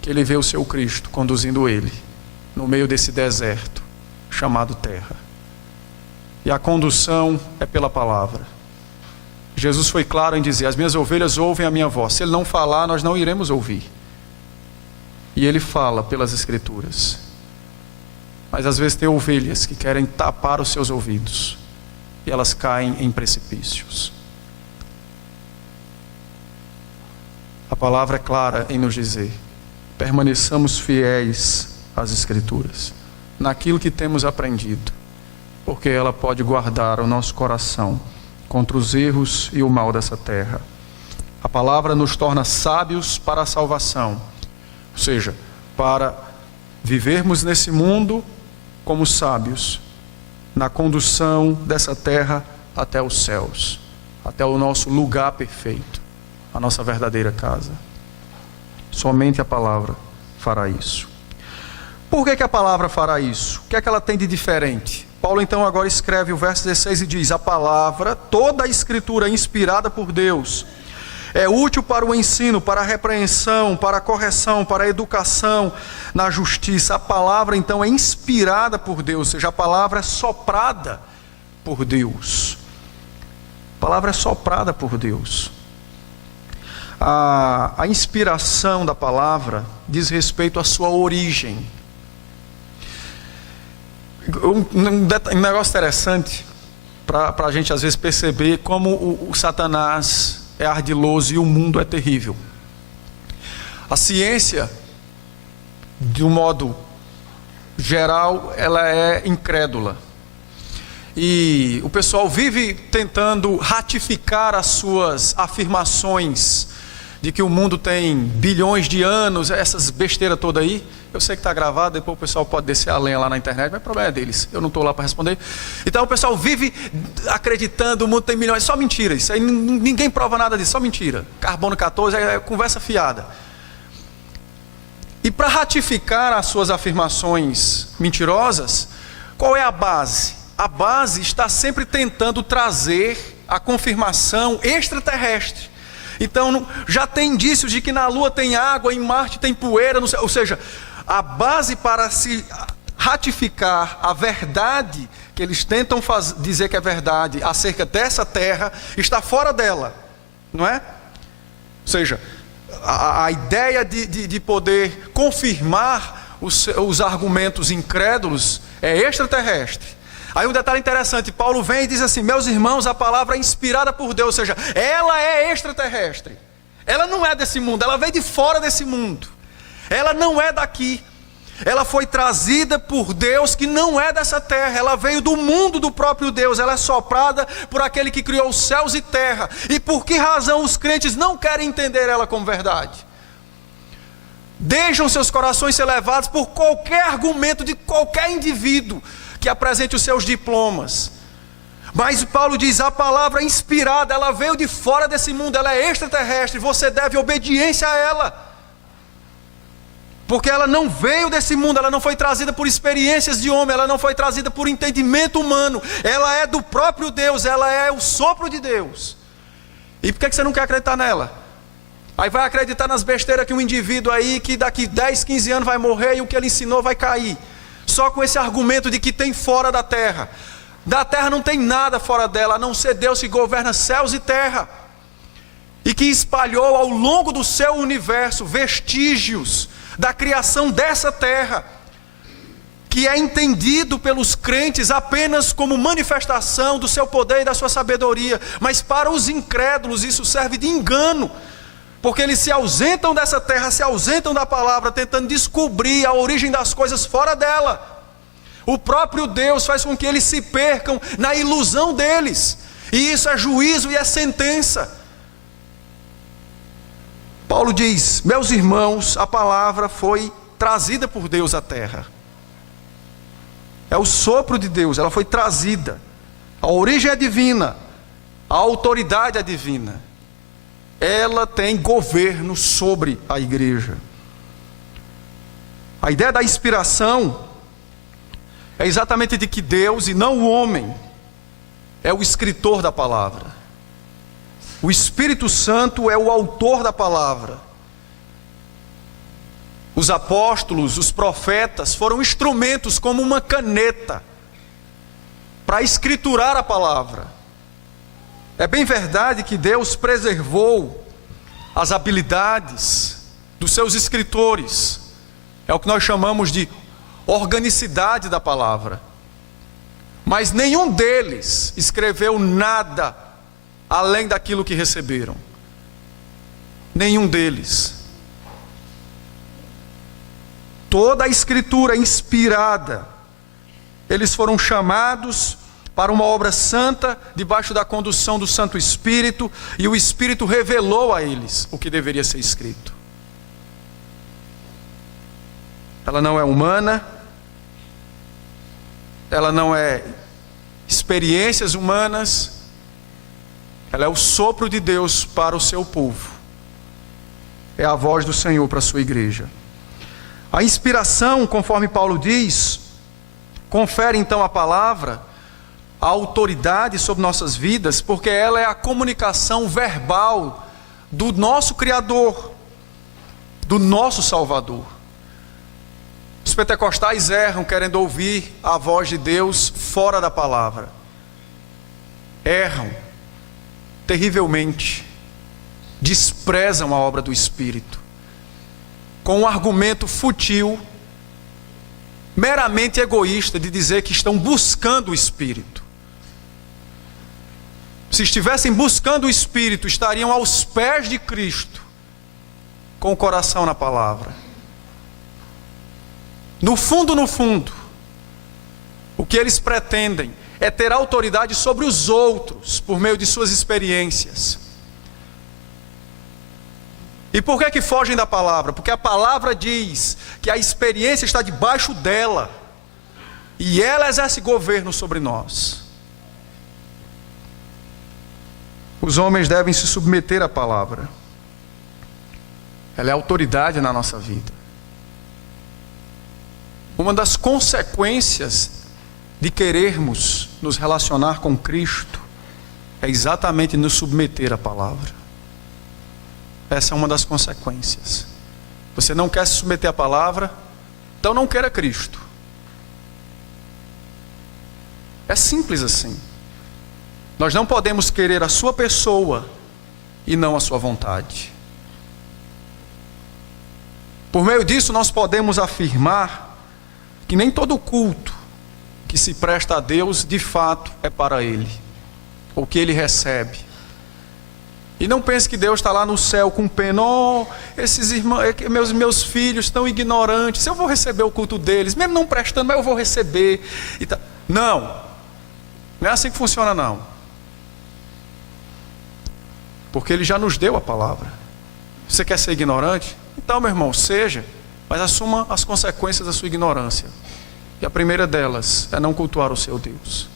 que ele vê o seu Cristo conduzindo ele no meio desse deserto chamado terra. E a condução é pela palavra. Jesus foi claro em dizer: as minhas ovelhas ouvem a minha voz. Se ele não falar, nós não iremos ouvir. E ele fala pelas Escrituras. Mas às vezes tem ovelhas que querem tapar os seus ouvidos. E elas caem em precipícios. A palavra é clara em nos dizer: permaneçamos fiéis às Escrituras, naquilo que temos aprendido, porque ela pode guardar o nosso coração contra os erros e o mal dessa terra. A palavra nos torna sábios para a salvação, ou seja, para vivermos nesse mundo como sábios, na condução dessa terra até os céus, até o nosso lugar perfeito, a nossa verdadeira casa. Somente a palavra fará isso. Por que a palavra fará isso? O que é que ela tem de diferente? Paulo então agora escreve o verso 16 e diz: a palavra, toda a escritura inspirada por Deus, é útil para o ensino, para a repreensão, para a correção, para a educação na justiça. A palavra então é inspirada por Deus, ou seja, a palavra é soprada por Deus. A palavra é soprada por Deus. A inspiração da palavra diz respeito à sua origem. Um negócio interessante para a gente às vezes perceber como o Satanás é ardiloso e o mundo é terrível. A ciência, de um modo geral, ela é incrédula. E o pessoal vive tentando ratificar as suas afirmações de que o mundo tem bilhões de anos, essas besteiras todas aí. Eu sei que está gravado, depois o pessoal pode descer a lenha lá na internet, mas o problema é deles, eu não estou lá para responder. Então o pessoal vive acreditando, o mundo tem milhões, só mentira, isso aí ninguém prova nada disso, só mentira. Carbono 14 é conversa fiada. E para ratificar as suas afirmações mentirosas, qual é a base? A base está sempre tentando trazer a confirmação extraterrestre. Então já tem indícios de que na Lua tem água, em Marte tem poeira, ou seja, a base para se ratificar a verdade que eles tentam dizer que é verdade acerca dessa terra está fora dela, não é? Ou seja, a ideia de poder confirmar os argumentos incrédulos é extraterrestre. Aí um detalhe interessante, Paulo vem e diz assim: meus irmãos, a palavra é inspirada por Deus, ou seja, ela é extraterrestre. Ela não é desse mundo, ela veio de fora desse mundo. Ela não é daqui. Ela foi trazida por Deus que não é dessa terra. Ela veio do mundo do próprio Deus. Ela é soprada por aquele que criou os céus e terra. E por que razão os crentes não querem entender ela como verdade? Deixam seus corações ser levados por qualquer argumento de qualquer indivíduo que apresente os seus diplomas. Mas Paulo diz: a palavra inspirada, ela veio de fora desse mundo, ela é extraterrestre, você deve obediência a ela. Porque ela não veio desse mundo, ela não foi trazida por experiências de homem, ela não foi trazida por entendimento humano. Ela é do próprio Deus, ela é o sopro de Deus. E por que você não quer acreditar nela? Aí vai acreditar nas besteiras que um indivíduo aí, que daqui 10, 15 anos vai morrer e o que ele ensinou vai cair. Só com esse argumento de que tem fora da terra. Da terra não tem nada fora dela, a não ser Deus que governa céus e terra. E que espalhou ao longo do seu universo vestígios da criação dessa terra, que é entendido pelos crentes apenas como manifestação do seu poder e da sua sabedoria, mas para os incrédulos isso serve de engano, porque eles se ausentam dessa terra, se ausentam da palavra, tentando descobrir a origem das coisas fora dela. O próprio Deus faz com que eles se percam na ilusão deles, e isso é juízo e é sentença. Paulo diz: meus irmãos, a palavra foi trazida por Deus à terra. É o sopro de Deus, ela foi trazida. A origem é divina, a autoridade é divina. Ela tem governo sobre a igreja. A ideia da inspiração é exatamente de que Deus e não o homem é o escritor da palavra. O Espírito Santo é o autor da palavra. Os apóstolos, os profetas foram instrumentos como uma caneta para escriturar a palavra. É bem verdade que Deus preservou as habilidades dos seus escritores. É o que nós chamamos de organicidade da palavra. Mas nenhum deles escreveu nada além daquilo que receberam. Nenhum deles. Toda a escritura inspirada, eles foram chamados para uma obra santa, debaixo da condução do Santo Espírito, e o Espírito revelou a eles o que deveria ser escrito. Ela não é humana, ela não é experiências humanas, ela é o sopro de Deus para o seu povo. É a voz do Senhor para a sua igreja. A inspiração, conforme Paulo diz, confere então à palavra a autoridade sobre nossas vidas, porque ela é a comunicação verbal do nosso Criador, do nosso Salvador. Os pentecostais erram querendo ouvir a voz de Deus fora da palavra. Erram terrivelmente, desprezam a obra do Espírito, com um argumento fútil, meramente egoísta, de dizer que estão buscando o Espírito. Se estivessem buscando o Espírito, estariam aos pés de Cristo, com o coração na palavra. No fundo, o que eles pretendem é ter autoridade sobre os outros, por meio de suas experiências. E por que fogem da palavra? Porque a palavra diz que a experiência está debaixo dela, e ela exerce governo sobre nós. Os homens devem se submeter à palavra. Ela é autoridade na nossa vida. Uma das consequências de querermos nos relacionar com Cristo é exatamente nos submeter à palavra. Essa é uma das consequências. Você não quer se submeter à palavra, então não queira Cristo. É simples assim. Nós não podemos querer a sua pessoa e não a sua vontade. Por meio disso nós podemos afirmar que nem todo culto que se presta a Deus, de fato, é para Ele, ou que Ele recebe. E não pense que Deus está lá no céu com pena: oh, esses irmãos, meus filhos estão ignorantes, eu vou receber o culto deles, mesmo não prestando, mas eu vou receber. Não, não é assim que funciona não. Porque Ele já nos deu a palavra. Você quer ser ignorante? Então, meu irmão, seja, mas assuma as consequências da sua ignorância. E a primeira delas é não cultuar o seu Deus,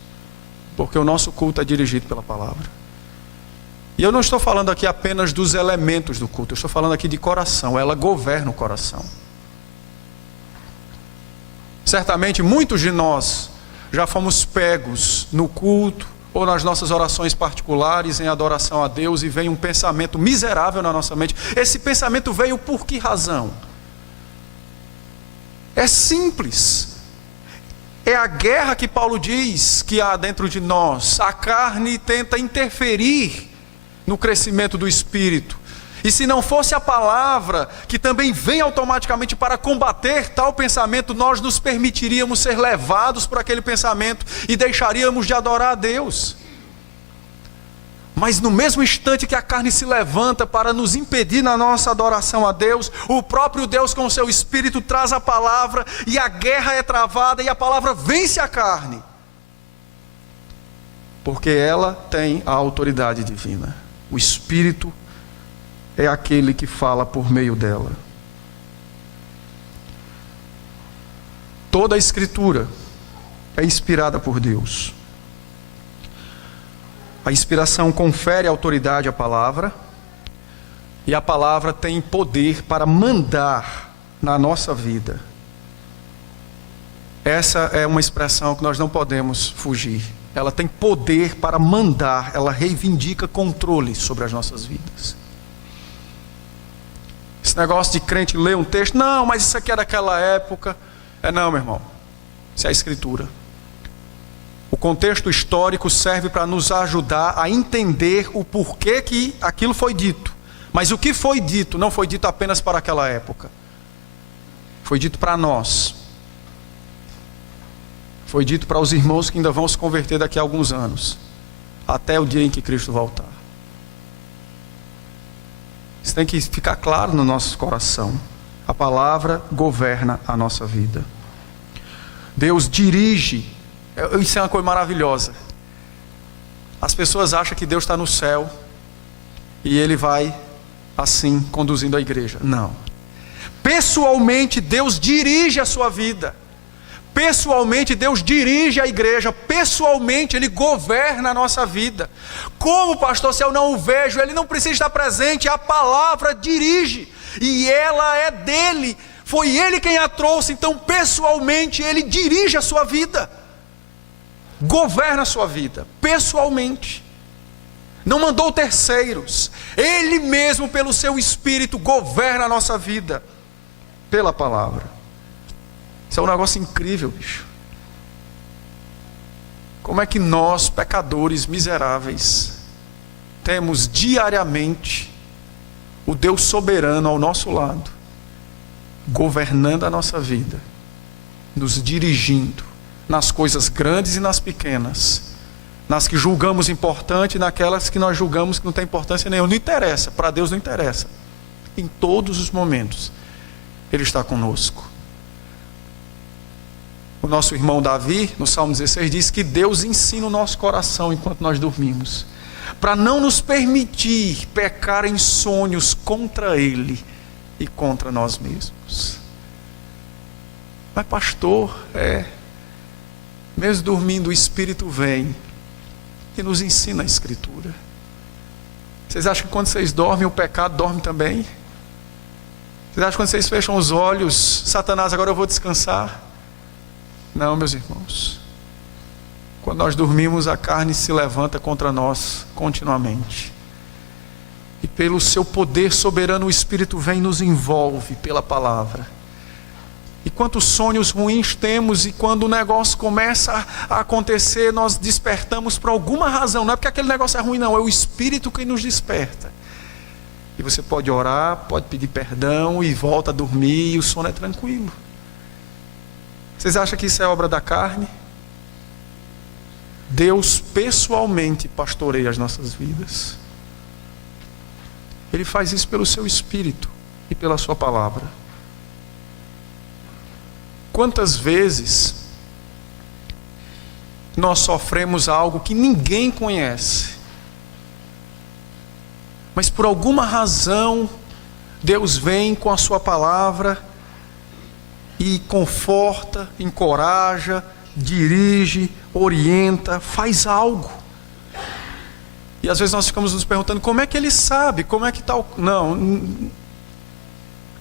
porque o nosso culto é dirigido pela palavra. E eu não estou falando aqui apenas dos elementos do culto, eu estou falando aqui de coração. Ela governa o coração. Certamente muitos de nós já fomos pegos no culto ou nas nossas orações particulares em adoração a Deus e vem um pensamento miserável na nossa mente. Esse pensamento veio por que razão? É simples. É a guerra que Paulo diz que há dentro de nós. A carne tenta interferir no crescimento do espírito. E se não fosse a palavra, que também vem automaticamente para combater tal pensamento, nós nos permitiríamos ser levados por aquele pensamento e deixaríamos de adorar a Deus. Mas no mesmo instante que a carne se levanta para nos impedir na nossa adoração a Deus, o próprio Deus com o seu Espírito traz a palavra e a guerra é travada e a palavra vence a carne. Porque ela tem a autoridade divina. O Espírito é aquele que fala por meio dela. Toda a Escritura é inspirada por Deus. A inspiração confere autoridade à palavra, e a palavra tem poder para mandar na nossa vida. Essa é uma expressão que nós não podemos fugir. Ela tem poder para mandar, ela reivindica controle sobre as nossas vidas. Esse negócio de crente ler um texto, não, mas isso aqui é daquela época. Não, meu irmão, isso é a Escritura. O contexto histórico serve para nos ajudar a entender o porquê que aquilo foi dito. Mas o que foi dito não foi dito apenas para aquela época. Foi dito para nós. Foi dito para os irmãos que ainda vão se converter daqui a alguns anos, até o dia em que Cristo voltar. Isso tem que ficar claro no nosso coração. A palavra governa a nossa vida. Deus dirige. Isso é uma coisa maravilhosa. As pessoas acham que Deus está no céu e Ele vai assim conduzindo a igreja. Não. Pessoalmente Deus dirige a sua vida. Pessoalmente Deus dirige a igreja. Pessoalmente Ele governa a nossa vida. Como, pastor, se eu não o vejo, Ele não precisa estar presente. A palavra dirige e ela é dele. Foi Ele quem a trouxe. Então pessoalmente Ele dirige a sua vida, governa a sua vida, pessoalmente. Não mandou terceiros. Ele mesmo, pelo seu Espírito, governa a nossa vida pela palavra. Isso é um negócio incrível, bicho. Como é que nós, pecadores miseráveis, temos diariamente o Deus soberano ao nosso lado, governando a nossa vida, nos dirigindo nas coisas grandes e nas pequenas, nas que julgamos importante e naquelas que nós julgamos que não tem importância nenhuma. Não interessa, para Deus não interessa. Em todos os momentos Ele está conosco. O nosso irmão Davi, no Salmo 16, diz que Deus ensina o nosso coração enquanto nós dormimos, para não nos permitir pecar em sonhos contra Ele e contra nós mesmos. Mas pastor, mesmo dormindo o Espírito vem e nos ensina a Escritura. Vocês acham que quando vocês dormem o pecado dorme também? Vocês acham que quando vocês fecham os olhos, Satanás, agora eu vou descansar? Não, meus irmãos. Quando nós dormimos, a carne se levanta contra nós continuamente. E pelo seu poder soberano, o Espírito vem e nos envolve pela palavra. E quantos sonhos ruins temos, e quando o negócio começa a acontecer, nós despertamos por alguma razão. Não é porque aquele negócio é ruim, não. É o Espírito que nos desperta. E você pode orar, pode pedir perdão e volta a dormir, e o sono é tranquilo. Vocês acham que isso é obra da carne? Deus pessoalmente pastoreia as nossas vidas. Ele faz isso pelo seu Espírito e pela sua palavra. Quantas vezes nós sofremos algo que ninguém conhece, mas por alguma razão Deus vem com a sua palavra e conforta, encoraja, dirige, orienta, faz algo. E às vezes nós ficamos nos perguntando, como é que Ele sabe? Como é que tal? Não,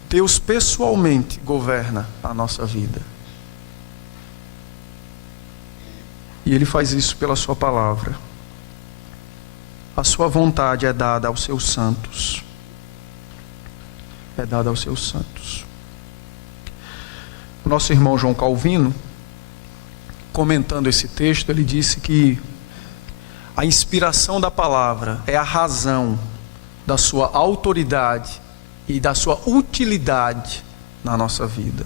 Deus pessoalmente governa a nossa vida. E Ele faz isso pela sua palavra. A sua vontade é dada aos seus santos. É dada aos seus santos. O nosso irmão João Calvino, comentando esse texto, ele disse que a inspiração da palavra é a razão da sua autoridade e da sua utilidade na nossa vida.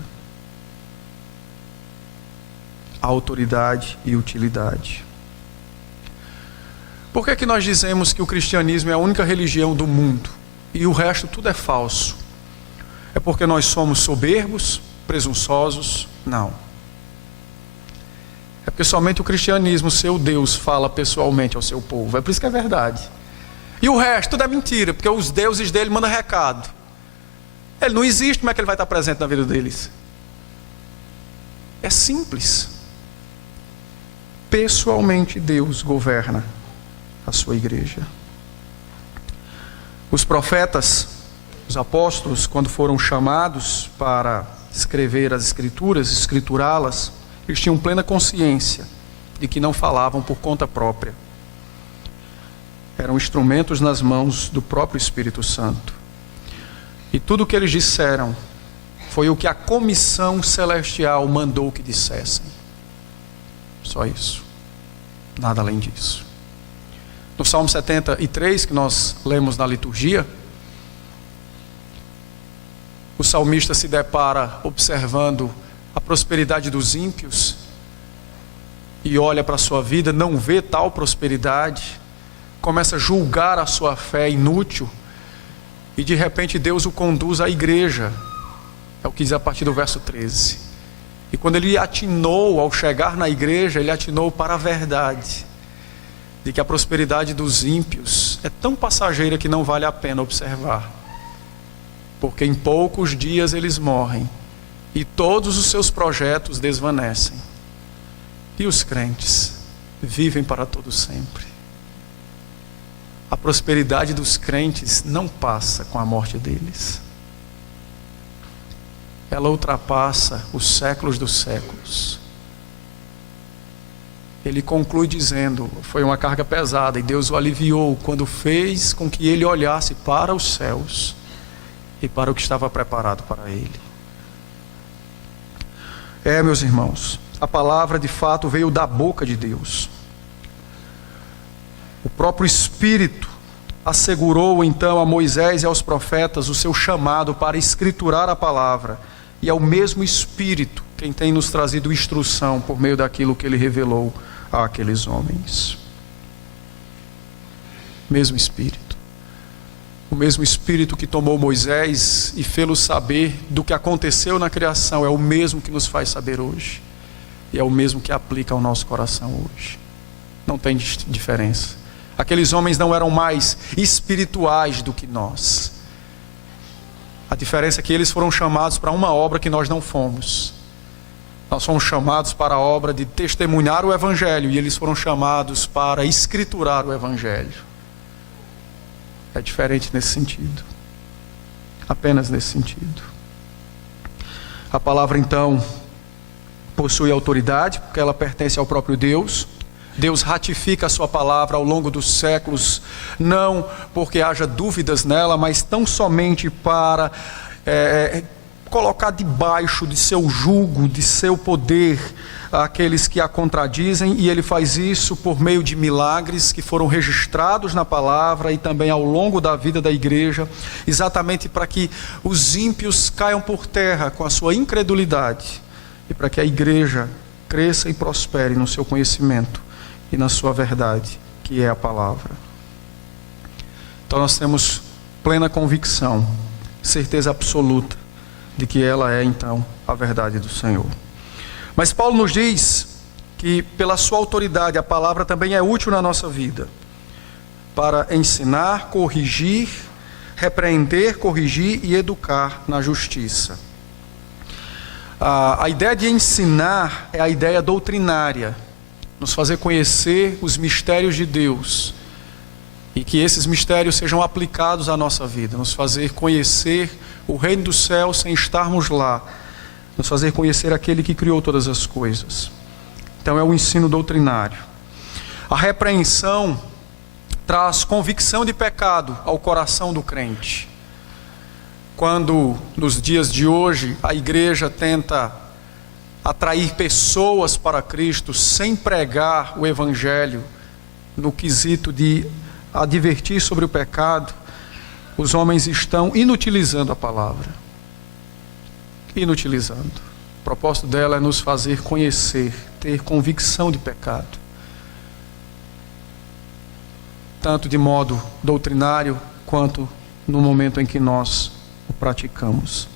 Autoridade e utilidade. Por que é que nós dizemos que o cristianismo é a única religião do mundo e o resto tudo é falso? É porque nós somos soberbos, presunçosos? Não. É porque somente o cristianismo, seu Deus, fala pessoalmente ao seu povo. É por isso que é verdade. E o resto tudo é mentira, porque os deuses dele mandam recado. Ele não existe, como é que ele vai estar presente na vida deles? É simples. Pessoalmente Deus governa a sua igreja. Os profetas, os apóstolos, quando foram chamados para escrever as escrituras, escriturá-las, eles tinham plena consciência de que não falavam por conta própria. Eram instrumentos nas mãos do próprio Espírito Santo. E tudo o que eles disseram foi o que a comissão celestial mandou que dissessem. Só isso. Nada além disso. No Salmo 73, que nós lemos na liturgia, o salmista se depara observando a prosperidade dos ímpios e olha para a sua vida, não vê tal prosperidade, começa a julgar a sua fé inútil e de repente Deus o conduz à igreja. É o que diz a partir do verso 13. E quando ele atinou, ao chegar na igreja, ele atinou para a verdade de que a prosperidade dos ímpios é tão passageira que não vale a pena observar, porque em poucos dias eles morrem e todos os seus projetos desvanecem, e os crentes vivem para todo sempre. A prosperidade dos crentes não passa com a morte deles. Ela ultrapassa os séculos dos séculos. Ele conclui dizendo, foi uma carga pesada e Deus o aliviou quando fez com que ele olhasse para os céus e para o que estava preparado para ele. Meus irmãos, a palavra de fato veio da boca de Deus. O próprio Espírito assegurou então a Moisés e aos profetas o seu chamado para escriturar a palavra. E é o mesmo Espírito quem tem nos trazido instrução por meio daquilo que ele revelou àqueles homens. Mesmo Espírito. O mesmo Espírito que tomou Moisés e fê-lo saber do que aconteceu na criação é o mesmo que nos faz saber hoje. E é o mesmo que aplica ao nosso coração hoje. Não tem diferença. Aqueles homens não eram mais espirituais do que nós. A diferença é que eles foram chamados para uma obra que nós não fomos. Nós fomos chamados para a obra de testemunhar o Evangelho e eles foram chamados para escriturar o Evangelho. É diferente nesse sentido. Apenas nesse sentido. A palavra então possui autoridade, porque ela pertence ao próprio Deus. Deus ratifica a sua palavra ao longo dos séculos, não porque haja dúvidas nela, mas tão somente para colocar debaixo de seu jugo, de seu poder, aqueles que a contradizem, e ele faz isso por meio de milagres que foram registrados na palavra e também ao longo da vida da igreja, exatamente para que os ímpios caiam por terra com a sua incredulidade e para que a igreja cresça e prospere no seu conhecimento e na sua verdade, que é a palavra. Então nós temos plena convicção, certeza absoluta de que ela é então a verdade do Senhor. Mas Paulo nos diz que pela sua autoridade a palavra também é útil na nossa vida, para ensinar, corrigir, repreender, corrigir e educar na justiça. A ideia de ensinar é a ideia doutrinária, nos fazer conhecer os mistérios de Deus e que esses mistérios sejam aplicados à nossa vida, nos fazer conhecer o reino do céu sem estarmos lá, nos fazer conhecer aquele que criou todas as coisas. Então é o ensino doutrinário. A repreensão traz convicção de pecado ao coração do crente. Quando, nos dias de hoje, a igreja tenta atrair pessoas para Cristo sem pregar o Evangelho no quesito de advertir sobre o pecado, os homens estão inutilizando a palavra. Inutilizando. O propósito dela é nos fazer conhecer, ter convicção de pecado. Tanto de modo doutrinário, quanto no momento em que nós o praticamos.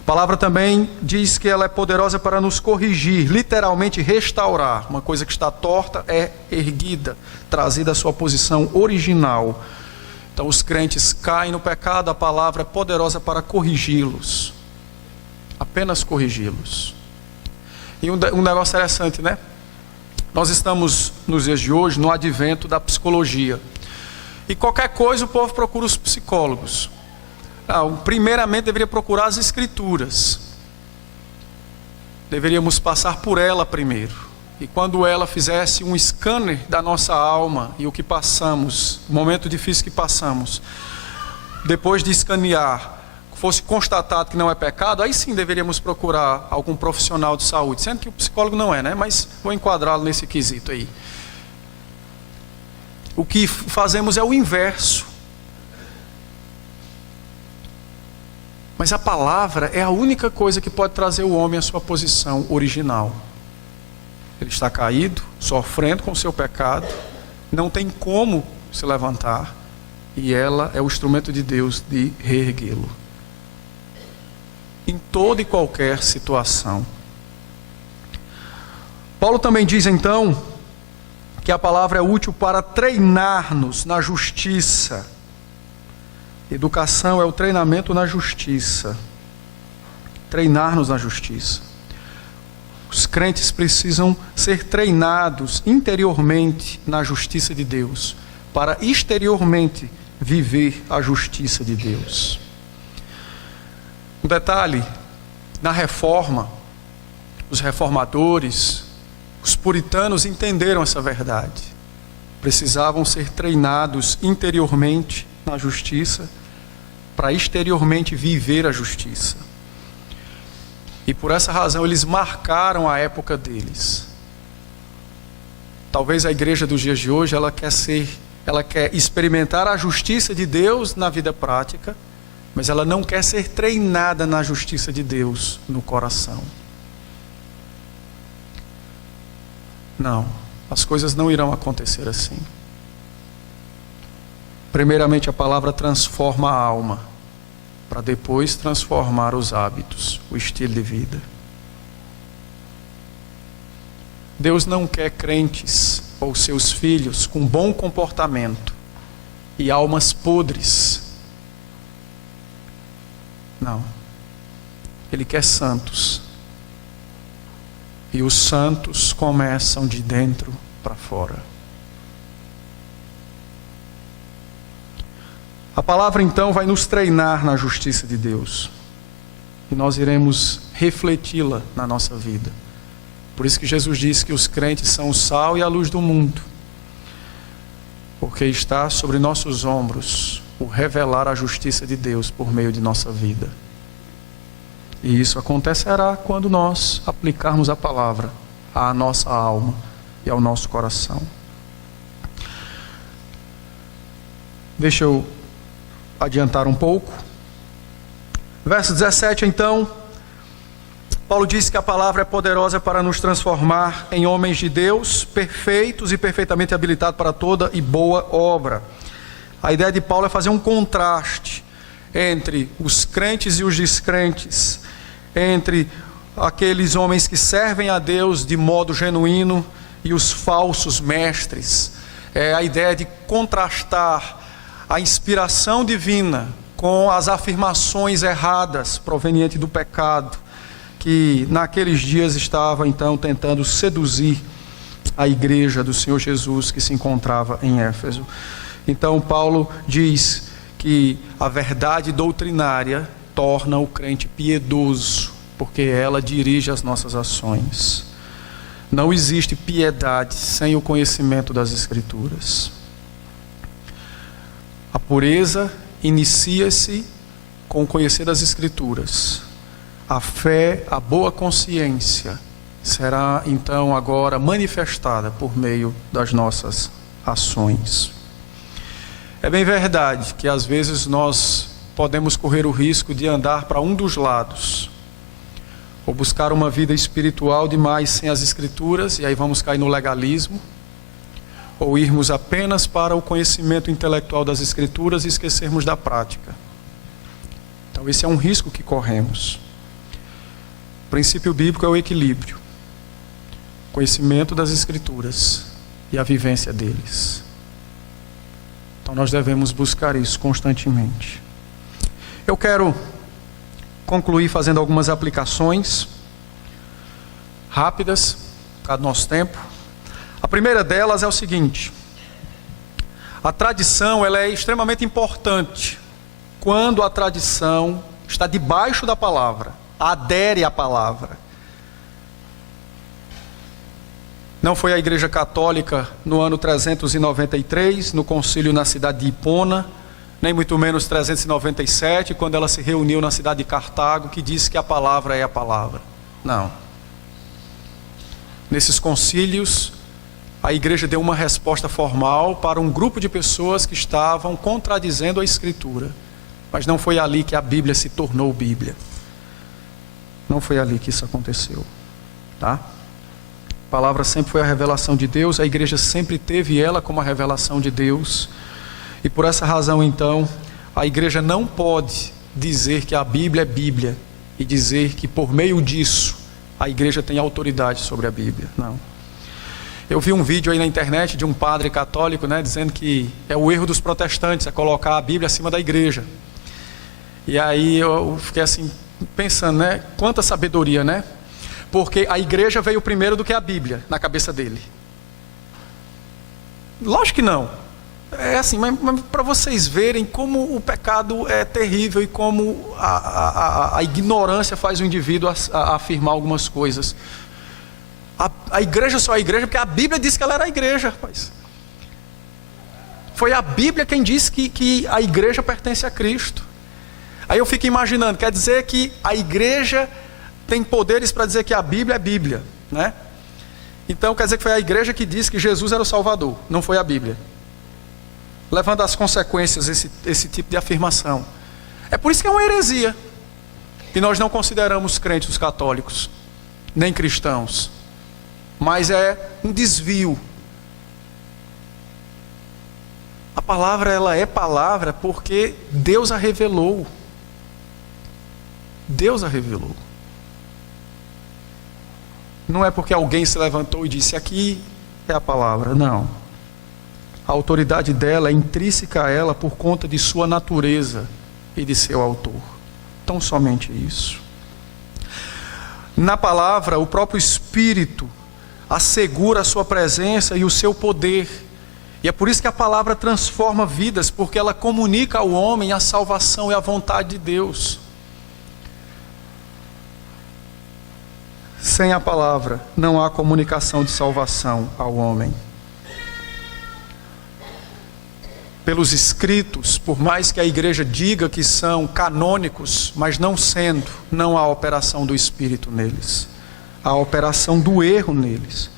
A palavra também diz que ela é poderosa para nos corrigir, literalmente restaurar. Uma coisa que está torta é erguida, trazida à sua posição original. Então os crentes caem no pecado, a palavra é poderosa para corrigi-los. Apenas corrigi-los. E um negócio interessante, né? Nós estamos, nos dias de hoje, no advento da psicologia. E qualquer coisa o povo procura os psicólogos. Primeiramente deveria procurar as escrituras. Deveríamos passar por ela primeiro. E quando ela fizesse um scanner da nossa alma e o que passamos, o momento difícil que passamos, depois de escanear, fosse constatado que não é pecado, aí sim deveríamos procurar algum profissional de saúde, sendo que o psicólogo não é, né? Mas vou enquadrá-lo nesse quesito aí. O que fazemos é o inverso. Mas a palavra é a única coisa que pode trazer o homem à sua posição original. Ele está caído, sofrendo com o seu pecado, não tem como se levantar, e ela é o instrumento de Deus de reerguê-lo. Em toda e qualquer situação. Paulo também diz então que a palavra é útil para treinar-nos na justiça. Educação é o treinamento na justiça. Treinar-nos na justiça. Os crentes precisam ser treinados interiormente na justiça de Deus, para exteriormente viver a justiça de Deus. Um detalhe, na reforma, os reformadores, os puritanos entenderam essa verdade. Precisavam ser treinados interiormente na justiça, para exteriormente viver a justiça. E por essa razão eles marcaram a época deles. Talvez a igreja dos dias de hoje, ela quer experimentar a justiça de Deus na vida prática, mas ela não quer ser treinada na justiça de Deus no coração. Não, as coisas não irão acontecer assim. Primeiramente a palavra transforma a alma, para depois transformar os hábitos, o estilo de vida. Deus não quer crentes ou seus filhos com bom comportamento e almas podres. Não. Ele quer santos. E os santos começam de dentro para fora. A palavra então vai nos treinar na justiça de Deus. E nós iremos refleti-la na nossa vida. Por isso que Jesus disse que os crentes são o sal e a luz do mundo. Porque está sobre nossos ombros o revelar a justiça de Deus por meio de nossa vida. E isso acontecerá quando nós aplicarmos a palavra à nossa alma e ao nosso coração. Deixa eu adiantar um pouco. Verso 17 então, Paulo diz que a palavra é poderosa para nos transformar em homens de Deus, perfeitos e perfeitamente habilitados para toda e boa obra. A ideia de Paulo é fazer um contraste entre os crentes e os descrentes, entre aqueles homens que servem a Deus de modo genuíno e os falsos mestres. É a ideia de contrastar a inspiração divina com as afirmações erradas provenientes do pecado, que naqueles dias estava então tentando seduzir a igreja do Senhor Jesus que se encontrava em Éfeso. Então Paulo diz que a verdade doutrinária torna o crente piedoso, porque ela dirige as nossas ações. Não existe piedade sem o conhecimento das Escrituras. A pureza inicia-se com o conhecer das Escrituras. A fé, a boa consciência, será então agora manifestada por meio das nossas ações. É bem verdade que às vezes nós podemos correr o risco de andar para um dos lados, ou buscar uma vida espiritual demais sem as Escrituras, e aí vamos cair no legalismo, ou irmos apenas para o conhecimento intelectual das Escrituras e esquecermos da prática. Então esse é um risco que corremos. O princípio bíblico é o equilíbrio. Conhecimento das Escrituras e a vivência deles. Então nós devemos buscar isso constantemente. Eu quero concluir fazendo algumas aplicações rápidas, por causa do nosso tempo. A primeira delas é o seguinte: a tradição, ela é extremamente importante quando a tradição está debaixo da palavra, adere à palavra. Não foi a Igreja Católica no ano 393, no concílio na cidade de Hipona, nem muito menos 397, quando ela se reuniu na cidade de Cartago, que disse que a palavra é a palavra. Não. Nesses concílios, a igreja deu uma resposta formal para um grupo de pessoas que estavam contradizendo a Escritura. Mas não foi ali que a Bíblia se tornou Bíblia. Não foi ali que isso aconteceu. Tá? A palavra sempre foi a revelação de Deus, a igreja sempre teve ela como a revelação de Deus. E por essa razão, então, a igreja não pode dizer que a Bíblia é Bíblia e dizer que por meio disso a igreja tem autoridade sobre a Bíblia. Não. Eu vi um vídeo aí na internet de um padre católico, dizendo que é o erro dos protestantes, é colocar a Bíblia acima da igreja. E aí eu fiquei assim, pensando, quanta sabedoria, Porque a igreja veio primeiro do que a Bíblia, na cabeça dele. Lógico que não. É assim, mas para vocês verem como o pecado é terrível e como a ignorância faz o indivíduo a afirmar algumas coisas. A igreja só é a igreja porque a Bíblia disse que ela era a igreja, rapaz. Foi a Bíblia quem disse que a igreja pertence a Cristo. Aí eu fico imaginando, quer dizer que a igreja tem poderes para dizer que a Bíblia é Bíblia, Então quer dizer que foi a igreja que disse que Jesus era o Salvador, não foi a Bíblia. Levando às consequências esse tipo de afirmação. É por isso que é uma heresia. E nós não consideramos crentes os católicos, nem cristãos. Mas é um desvio. A palavra, ela é palavra porque Deus a revelou. Deus a revelou. Não é porque alguém se levantou e disse, aqui é a palavra. Não. A autoridade dela é intrínseca a ela por conta de sua natureza e de seu autor. Tão somente isso. Na palavra, o próprio Espírito assegura a sua presença e o seu poder. E é por isso que a palavra transforma vidas, porque ela comunica ao homem a salvação e a vontade de Deus. Sem a palavra, não há comunicação de salvação ao homem. Pelos escritos, por mais que a igreja diga que são canônicos, mas não sendo, não há operação do Espírito neles. Há operação do erro neles.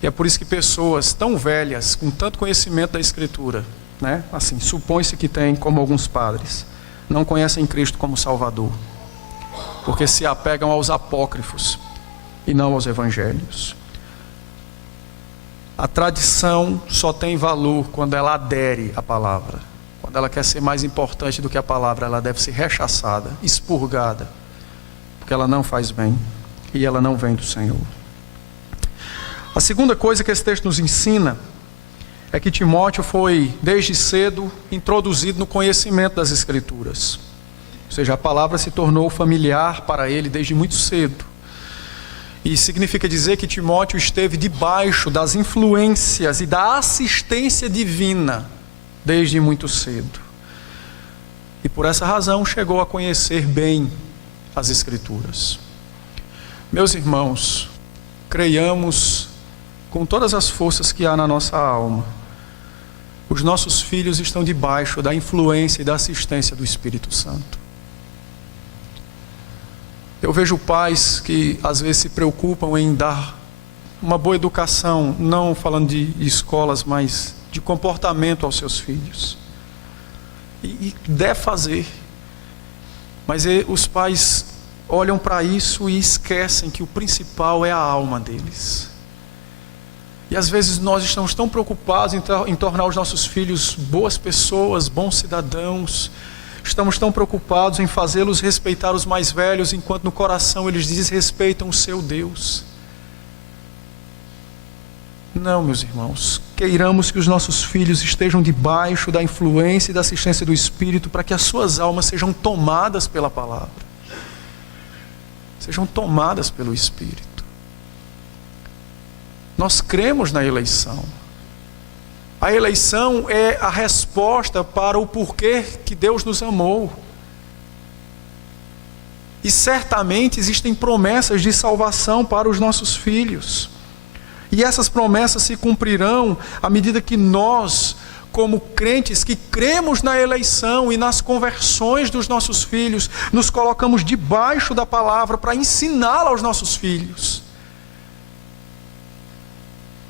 E é por isso que pessoas tão velhas, com tanto conhecimento da Escritura, assim, supõe-se que tem, como alguns padres, não conhecem Cristo como Salvador, porque se apegam aos apócrifos e não aos evangelhos. A tradição só tem valor quando ela adere à palavra. Quando ela quer ser mais importante do que a palavra, ela deve ser rechaçada, expurgada, porque ela não faz bem e ela não vem do Senhor. A segunda coisa que esse texto nos ensina é que Timóteo foi, desde cedo, introduzido no conhecimento das Escrituras. Ou seja, a palavra se tornou familiar para ele desde muito cedo. E significa dizer que Timóteo esteve debaixo das influências e da assistência divina desde muito cedo. E por essa razão chegou a conhecer bem as Escrituras. Meus irmãos, creiamos com todas as forças que há na nossa alma, os nossos filhos estão debaixo da influência e da assistência do Espírito Santo. Eu vejo pais que às vezes se preocupam em dar uma boa educação, não falando de escolas, mas de comportamento aos seus filhos. E deve fazer. Mas os pais olham para isso e esquecem que o principal é a alma deles. E às vezes nós estamos tão preocupados em tornar os nossos filhos boas pessoas, bons cidadãos. Estamos tão preocupados em fazê-los respeitar os mais velhos, enquanto no coração eles desrespeitam o seu Deus. Não, meus irmãos, queiramos que os nossos filhos estejam debaixo da influência e da assistência do Espírito, para que as suas almas sejam tomadas pela palavra, sejam tomadas pelo Espírito. Nós cremos na eleição. A eleição é a resposta para o porquê que Deus nos amou. E certamente existem promessas de salvação para os nossos filhos. E essas promessas se cumprirão à medida que nós, como crentes que cremos na eleição e nas conversões dos nossos filhos, nos colocamos debaixo da palavra para ensiná-la aos nossos filhos.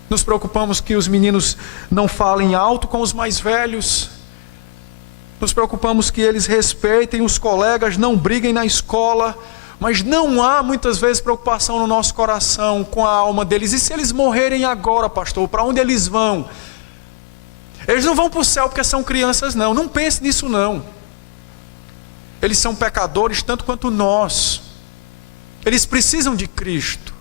Nos preocupamos que os meninos não falem alto com os mais velhos. Nos preocupamos que eles respeitem os colegas, não briguem na escola. Mas não há muitas vezes preocupação no nosso coração com a alma deles. E se eles morrerem agora, pastor, para onde eles vão? Eles não vão para o céu porque são crianças, não. Não pense nisso, não. Eles são pecadores tanto quanto nós. Eles precisam de Cristo.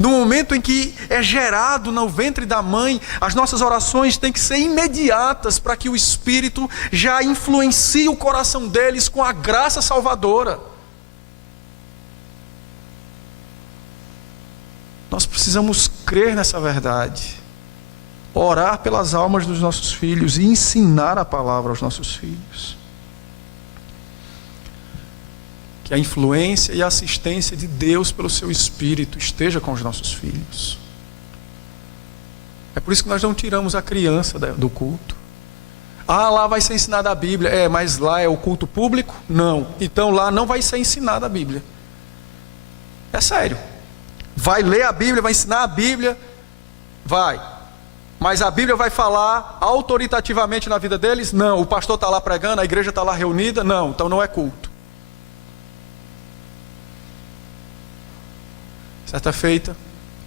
No momento em que é gerado no ventre da mãe, as nossas orações têm que ser imediatas, para que o Espírito já influencie o coração deles com a graça salvadora. Nós precisamos crer nessa verdade, orar pelas almas dos nossos filhos e ensinar a palavra aos nossos filhos. Que a influência e a assistência de Deus pelo seu Espírito esteja com os nossos filhos. É por isso que nós não tiramos a criança do culto. Ah, lá vai ser ensinada a Bíblia. Mas lá é o culto público? Não. Então lá não vai ser ensinada a Bíblia. É sério. Vai ler a Bíblia, vai ensinar a Bíblia? Vai. Mas a Bíblia vai falar autoritativamente na vida deles? Não. O pastor está lá pregando, a igreja está lá reunida? Não. Então não é culto. Certa feita,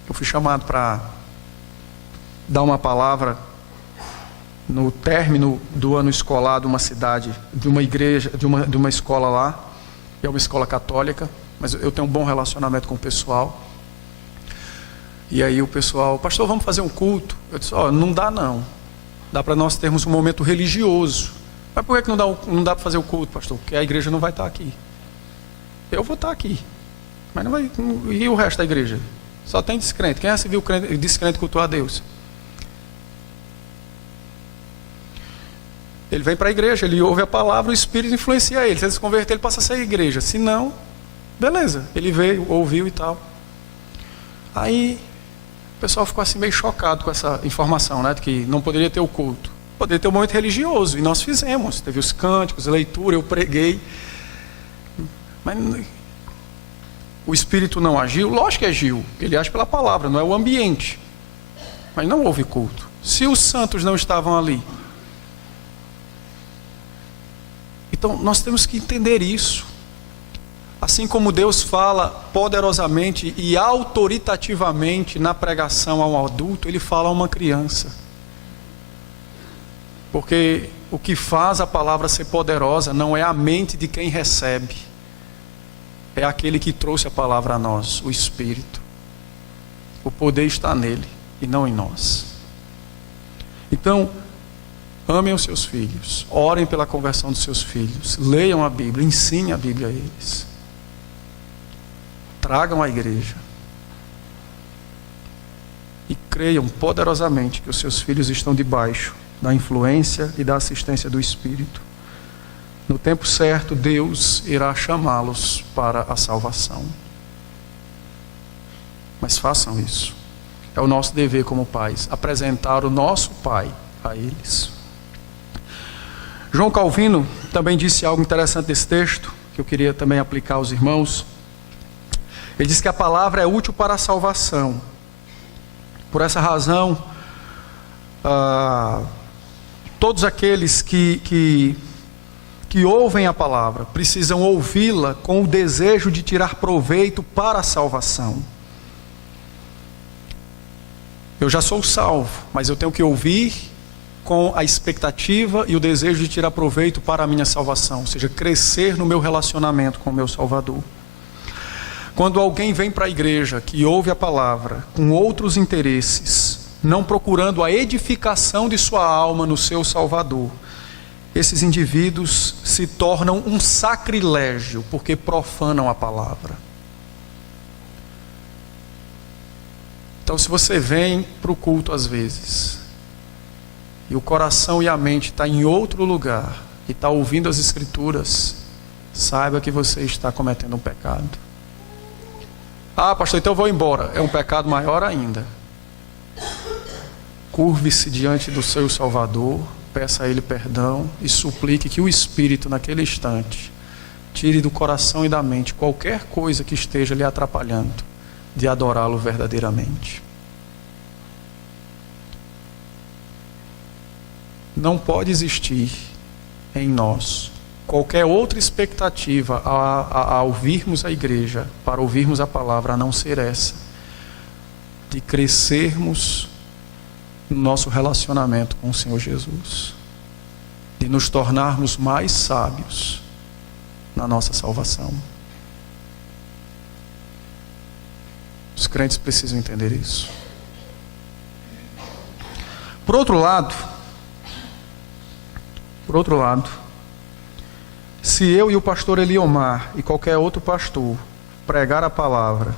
eu fui chamado para dar uma palavra no término do ano escolar de uma cidade, de uma igreja, de uma escola lá. É uma escola católica, mas eu tenho um bom relacionamento com o pessoal. E aí o pessoal, pastor, vamos fazer um culto? Eu disse, não dá não. Dá para nós termos um momento religioso. Mas por que não dá para fazer o culto, pastor? Porque a igreja não vai estar aqui. Eu vou estar aqui. Mas não vai. E o resto da igreja? Só tem descrente. Quem já se viu descrente cultuar a Deus? Ele vem para a igreja, ele ouve a palavra, o Espírito influencia ele. Se ele se converter, ele passa a ser igreja. Se não, beleza. Ele veio, ouviu e tal. Aí o pessoal ficou assim meio chocado com essa informação, né? De que não poderia ter o culto. Poderia ter um momento religioso. E nós fizemos. Teve os cânticos, leitura, eu preguei. Mas o Espírito não agiu? Lógico que agiu. Ele age pela palavra, não é o ambiente. Mas não houve culto. Se os santos não estavam ali. Então nós temos que entender isso. Assim como Deus fala poderosamente e autoritativamente na pregação a um adulto, Ele fala a uma criança. Porque o que faz a palavra ser poderosa não é a mente de quem recebe. É aquele que trouxe a palavra a nós, o Espírito. O poder está nele e não em nós. Então, amem os seus filhos, orem pela conversão dos seus filhos, leiam a Bíblia, ensinem a Bíblia a eles. Tragam à igreja. E creiam poderosamente que os seus filhos estão debaixo da influência e da assistência do Espírito. No tempo certo, Deus irá chamá-los para a salvação. Mas façam isso. É o nosso dever como pais, apresentar o nosso Pai a eles. João Calvino também disse algo interessante nesse texto, que eu queria também aplicar aos irmãos. Ele diz que a palavra é útil para a salvação. Por essa razão, todos aqueles que ouvem a palavra precisam ouvi-la com o desejo de tirar proveito para a salvação. Eu já sou salvo, mas eu tenho que ouvir com a expectativa e o desejo de tirar proveito para a minha salvação, ou seja, crescer no meu relacionamento com o meu Salvador. Quando alguém vem para a igreja que ouve a palavra com outros interesses, não procurando a edificação de sua alma no seu Salvador, esses indivíduos se tornam um sacrilégio, porque profanam a palavra. Então, se você vem para o culto às vezes, e o coração e a mente está em outro lugar, e está ouvindo as Escrituras, saiba que você está cometendo um pecado. Ah, pastor, então eu vou embora. É um pecado maior ainda. Curve-se diante do seu Salvador, peça a Ele perdão e suplique que o Espírito, naquele instante, tire do coração e da mente qualquer coisa que esteja lhe atrapalhando de adorá-lo verdadeiramente. Não pode existir em nós qualquer outra expectativa a ouvirmos a igreja, para ouvirmos a palavra, a não ser essa, de crescermos no nosso relacionamento com o Senhor Jesus, de nos tornarmos mais sábios na nossa salvação. Os crentes precisam entender isso. Por outro lado, se eu e o pastor Eliomar e qualquer outro pastor pregar a palavra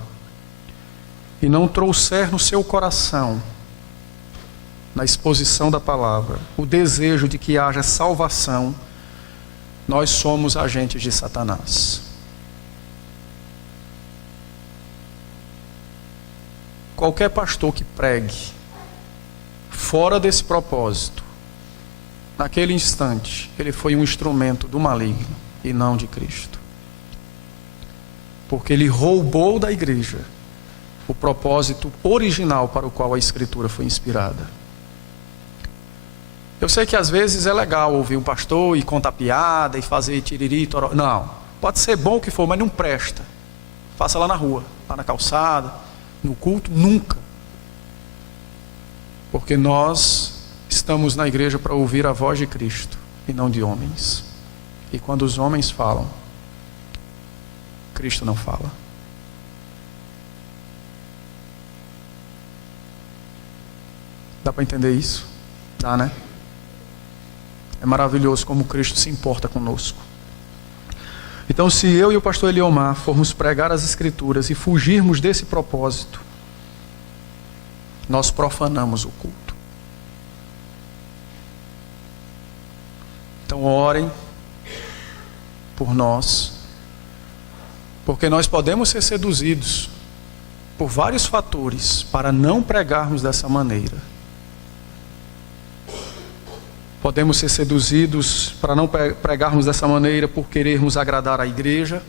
e não trouxer no seu coração, na exposição da palavra, o desejo de que haja salvação, nós somos agentes de Satanás. Qualquer pastor que pregue fora desse propósito, naquele instante, ele foi um instrumento do maligno e não de Cristo. Porque ele roubou da igreja o propósito original para o qual a Escritura foi inspirada. Eu sei que às vezes é legal ouvir um pastor e contar piada e fazer tiriri, toró. Não, pode ser bom o que for, mas não presta. Faça lá na rua, lá na calçada, no culto, nunca. Porque nós estamos na igreja para ouvir a voz de Cristo e não de homens. E quando os homens falam, Cristo não fala. Dá para entender isso? Dá, né? É maravilhoso como Cristo se importa conosco. Então, se eu e o pastor Eliomar formos pregar as Escrituras e fugirmos desse propósito, nós profanamos o culto. Então, orem por nós, porque nós podemos ser seduzidos por vários fatores para não pregarmos dessa maneira. Podemos ser seduzidos para não pregarmos dessa maneira por querermos agradar a igreja.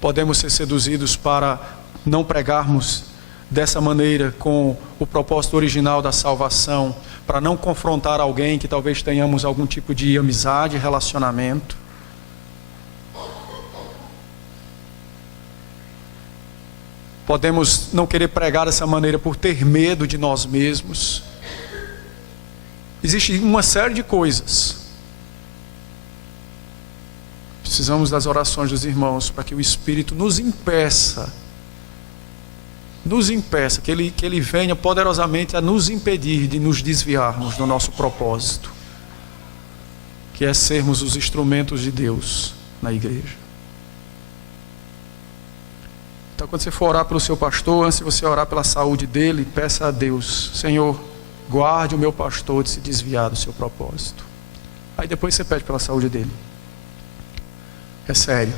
Podemos ser seduzidos para não pregarmos dessa maneira com o propósito original da salvação, para não confrontar alguém que talvez tenhamos algum tipo de amizade, relacionamento. Podemos não querer pregar dessa maneira por ter medo de nós mesmos. Existe uma série de coisas. Precisamos das orações dos irmãos para que o Espírito nos impeça, que ele venha poderosamente a nos impedir de nos desviarmos do nosso propósito, que é sermos os instrumentos de Deus na igreja. Então, quando você for orar pelo seu pastor, antes de você orar pela saúde dele, peça a Deus: Senhor, guarde o meu pastor de se desviar do seu propósito. Aí depois você pede pela saúde dele. É sério.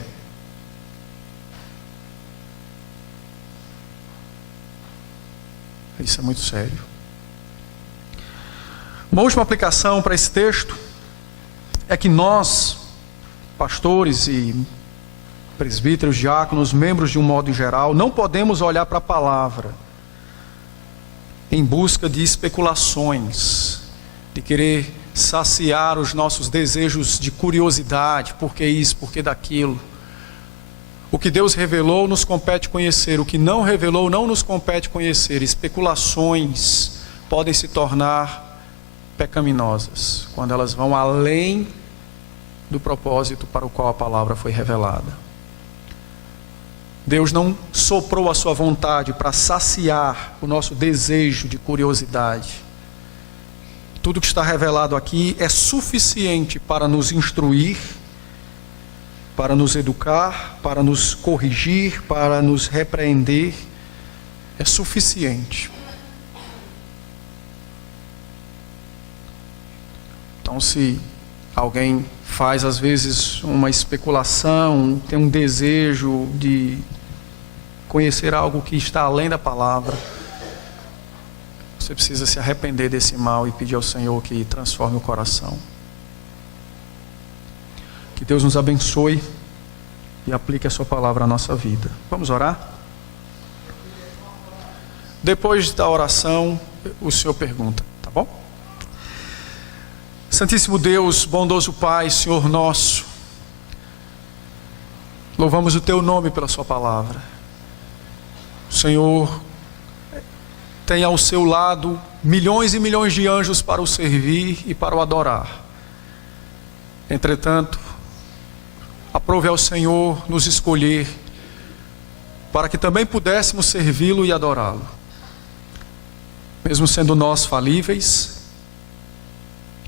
Isso é muito sério. Uma última aplicação para esse texto é que nós, pastores e presbíteros, diáconos, membros de um modo geral, não podemos olhar para a palavra em busca de especulações, de querer saciar os nossos desejos de curiosidade, por que isso, por que daquilo. O que Deus revelou nos compete conhecer, o que não revelou não nos compete conhecer. Especulações podem se tornar pecaminosas quando elas vão além do propósito para o qual a palavra foi revelada. Deus não soprou a sua vontade para saciar o nosso desejo de curiosidade. Tudo que está revelado aqui é suficiente para nos instruir, para nos educar, para nos corrigir, para nos repreender. É suficiente. Então, se alguém faz às vezes uma especulação, tem um desejo de conhecer algo que está além da palavra, você precisa se arrepender desse mal e pedir ao Senhor que transforme o coração. Que Deus nos abençoe e aplique a sua palavra à nossa vida. Vamos orar? Depois da oração, o Senhor pergunta, tá bom? Santíssimo Deus, bondoso Pai, Senhor nosso, louvamos o Teu nome pela Sua palavra. O Senhor tem ao seu lado milhões e milhões de anjos para o servir e para o adorar. Entretanto, aprove ao Senhor nos escolher para que também pudéssemos servi-lo e adorá-lo. Mesmo sendo nós falíveis,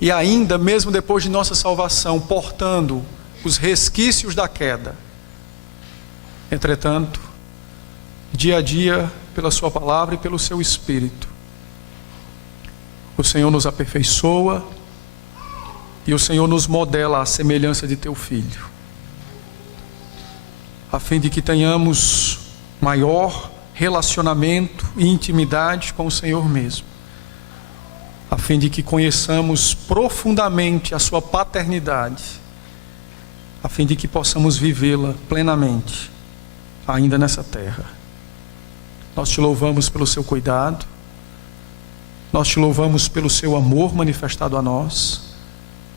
e ainda mesmo depois de nossa salvação, portando os resquícios da queda. Entretanto, dia a dia, pela Sua palavra e pelo Seu Espírito, o Senhor nos aperfeiçoa e o Senhor nos modela à semelhança de Teu Filho, a fim de que tenhamos maior relacionamento e intimidade com o Senhor mesmo, a fim de que conheçamos profundamente a Sua paternidade, a fim de que possamos vivê-la plenamente, ainda nessa terra. Nós Te louvamos pelo Seu cuidado, nós Te louvamos pelo Seu amor manifestado a nós,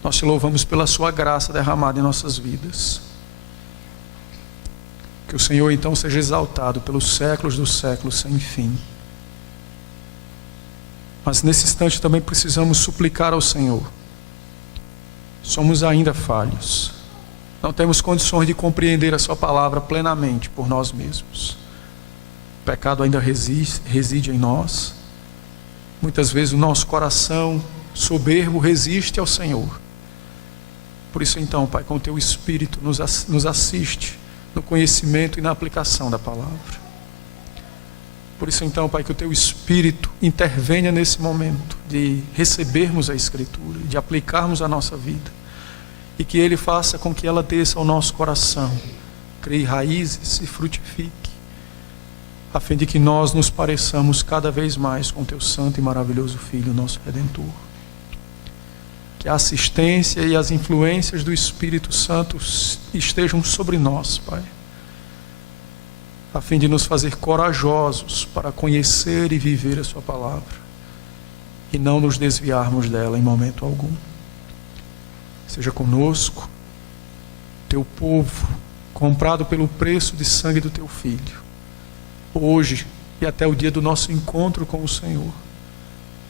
nós Te louvamos pela Sua graça derramada em nossas vidas. Que o Senhor então seja exaltado pelos séculos dos séculos sem fim. Mas nesse instante também precisamos suplicar ao Senhor. Somos ainda falhos. Não temos condições de compreender a Sua palavra plenamente por nós mesmos. O pecado ainda reside em nós. Muitas vezes o nosso coração soberbo resiste ao Senhor. Por isso então, Pai, com o Teu Espírito nos assiste no conhecimento e na aplicação da palavra. Por isso então, Pai, que o Teu Espírito intervenha nesse momento de recebermos a Escritura, de aplicarmos a nossa vida, e que Ele faça com que ela desça ao nosso coração, crie raízes e frutifique, a fim de que nós nos pareçamos cada vez mais com Teu santo e maravilhoso Filho, nosso Redentor. Que a assistência e as influências do Espírito Santo estejam sobre nós, Pai, a fim de nos fazer corajosos para conhecer e viver a Sua palavra, e não nos desviarmos dela em momento algum. Seja conosco, Teu povo, comprado pelo preço de sangue do Teu Filho, hoje e até o dia do nosso encontro com o Senhor.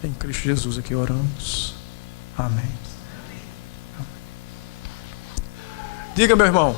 Em Cristo Jesus aqui oramos. Amém. Diga, meu irmão.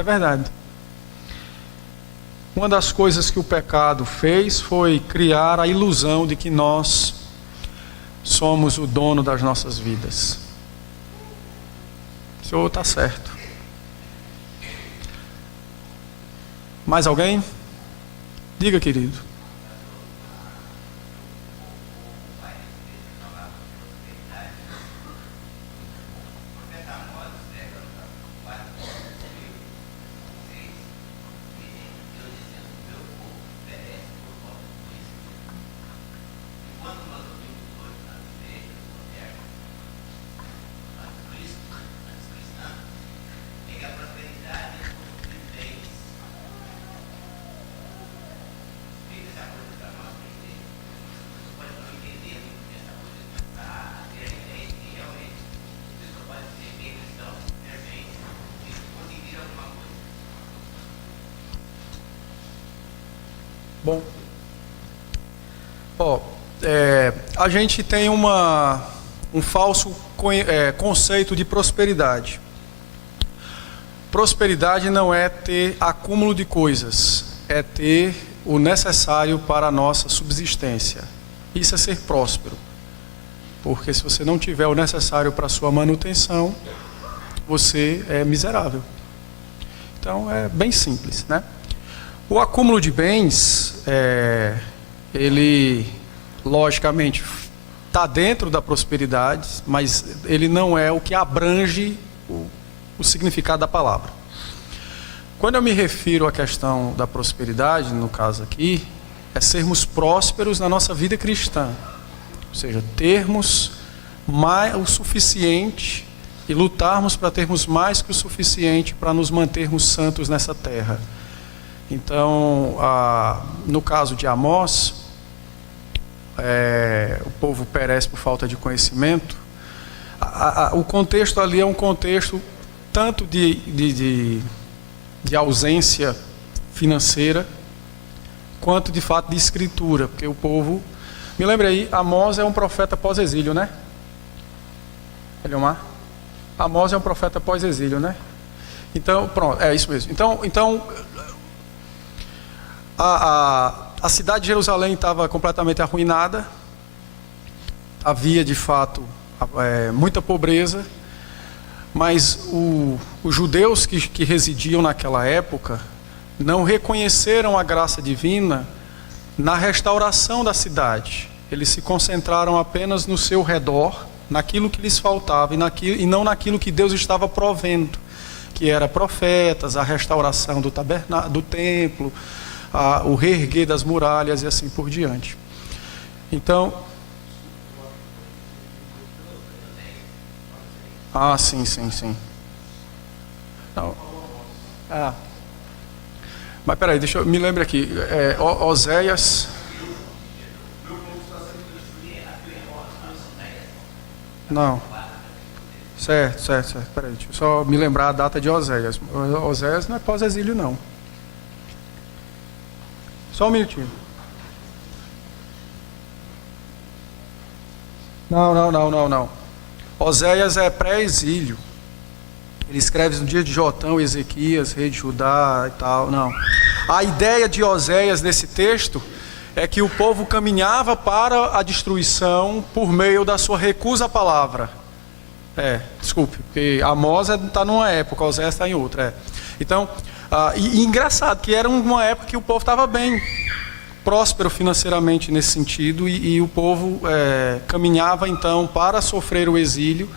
É verdade. Uma das coisas que o pecado fez foi criar a ilusão de que nós somos o dono das nossas vidas. O senhor está certo. Mais alguém? Diga, querido. Bom, a gente tem um falso conceito de prosperidade. Prosperidade não é ter acúmulo de coisas, é ter o necessário para a nossa subsistência. Isso é ser próspero, porque se você não tiver o necessário para a sua manutenção, você é miserável. Então é bem simples, né? O acúmulo de bens, ele logicamente está dentro da prosperidade, mas ele não é o que abrange o significado da palavra. Quando eu me refiro à questão da prosperidade, no caso aqui, é sermos prósperos na nossa vida cristã, ou seja, termos mais o suficiente e lutarmos para termos mais que o suficiente para nos mantermos santos nessa terra. Então, no caso de Amós, o povo perece por falta de conhecimento. O contexto ali é um contexto tanto de ausência financeira, quanto de fato de escritura, porque o povo... Me lembra aí, Amós é um profeta pós-exílio, né? Eliomar? Amós é um profeta pós-exílio, né? Então, pronto, é isso mesmo. Então a cidade de Jerusalém estava completamente arruinada, havia de fato muita pobreza, mas os judeus que residiam naquela época não reconheceram a graça divina na restauração da cidade. Eles se concentraram apenas no seu redor, naquilo que lhes faltava e não naquilo que Deus estava provendo, que era profetas, a restauração do templo, o reerguer das muralhas e assim por diante. Então, sim. Não. Mas peraí, me lembra aqui, Oséias. Não. Certo. Peraí, deixa eu só me lembrar a data de Oséias. Oséias não é pós-exílio, não. Só um minutinho. Não. Oséias é pré-exílio. Ele escreve no dia de Jotão, Ezequias, rei de Judá e tal. Não. A ideia de Oséias nesse texto é que o povo caminhava para a destruição por meio da sua recusa à palavra. Desculpe, porque Amós está numa época, Oséias está em outra. Então, e engraçado que era uma época que o povo estava bem próspero financeiramente nesse sentido, e o povo caminhava então para sofrer o exílio,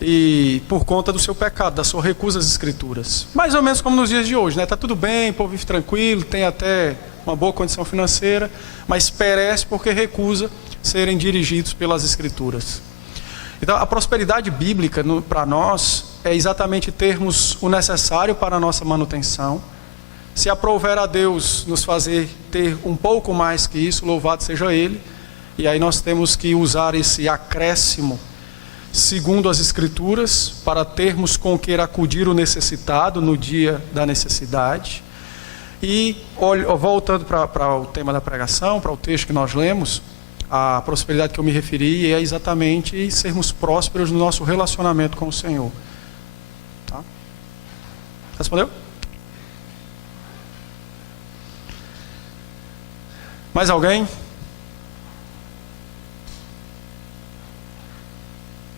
e por conta do seu pecado, da sua recusa às escrituras. Mais ou menos como nos dias de hoje, né? Está tudo bem, o povo vive tranquilo, tem até uma boa condição financeira, mas perece porque recusa serem dirigidos pelas escrituras. Então, a prosperidade bíblica para nós é exatamente termos o necessário para a nossa manutenção. Se aprouver a Deus nos fazer ter um pouco mais que isso, louvado seja Ele. E aí nós temos que usar esse acréscimo segundo as Escrituras, para termos com que acudir o necessitado no dia da necessidade. E voltando para o tema da pregação, para o texto que nós lemos, a prosperidade que eu me referi é exatamente sermos prósperos no nosso relacionamento com o Senhor. Tá? Respondeu? Mais alguém?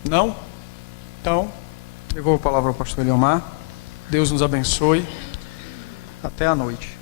Não? Então, devolvo a palavra ao pastor Eliomar. Deus nos abençoe. Até a noite.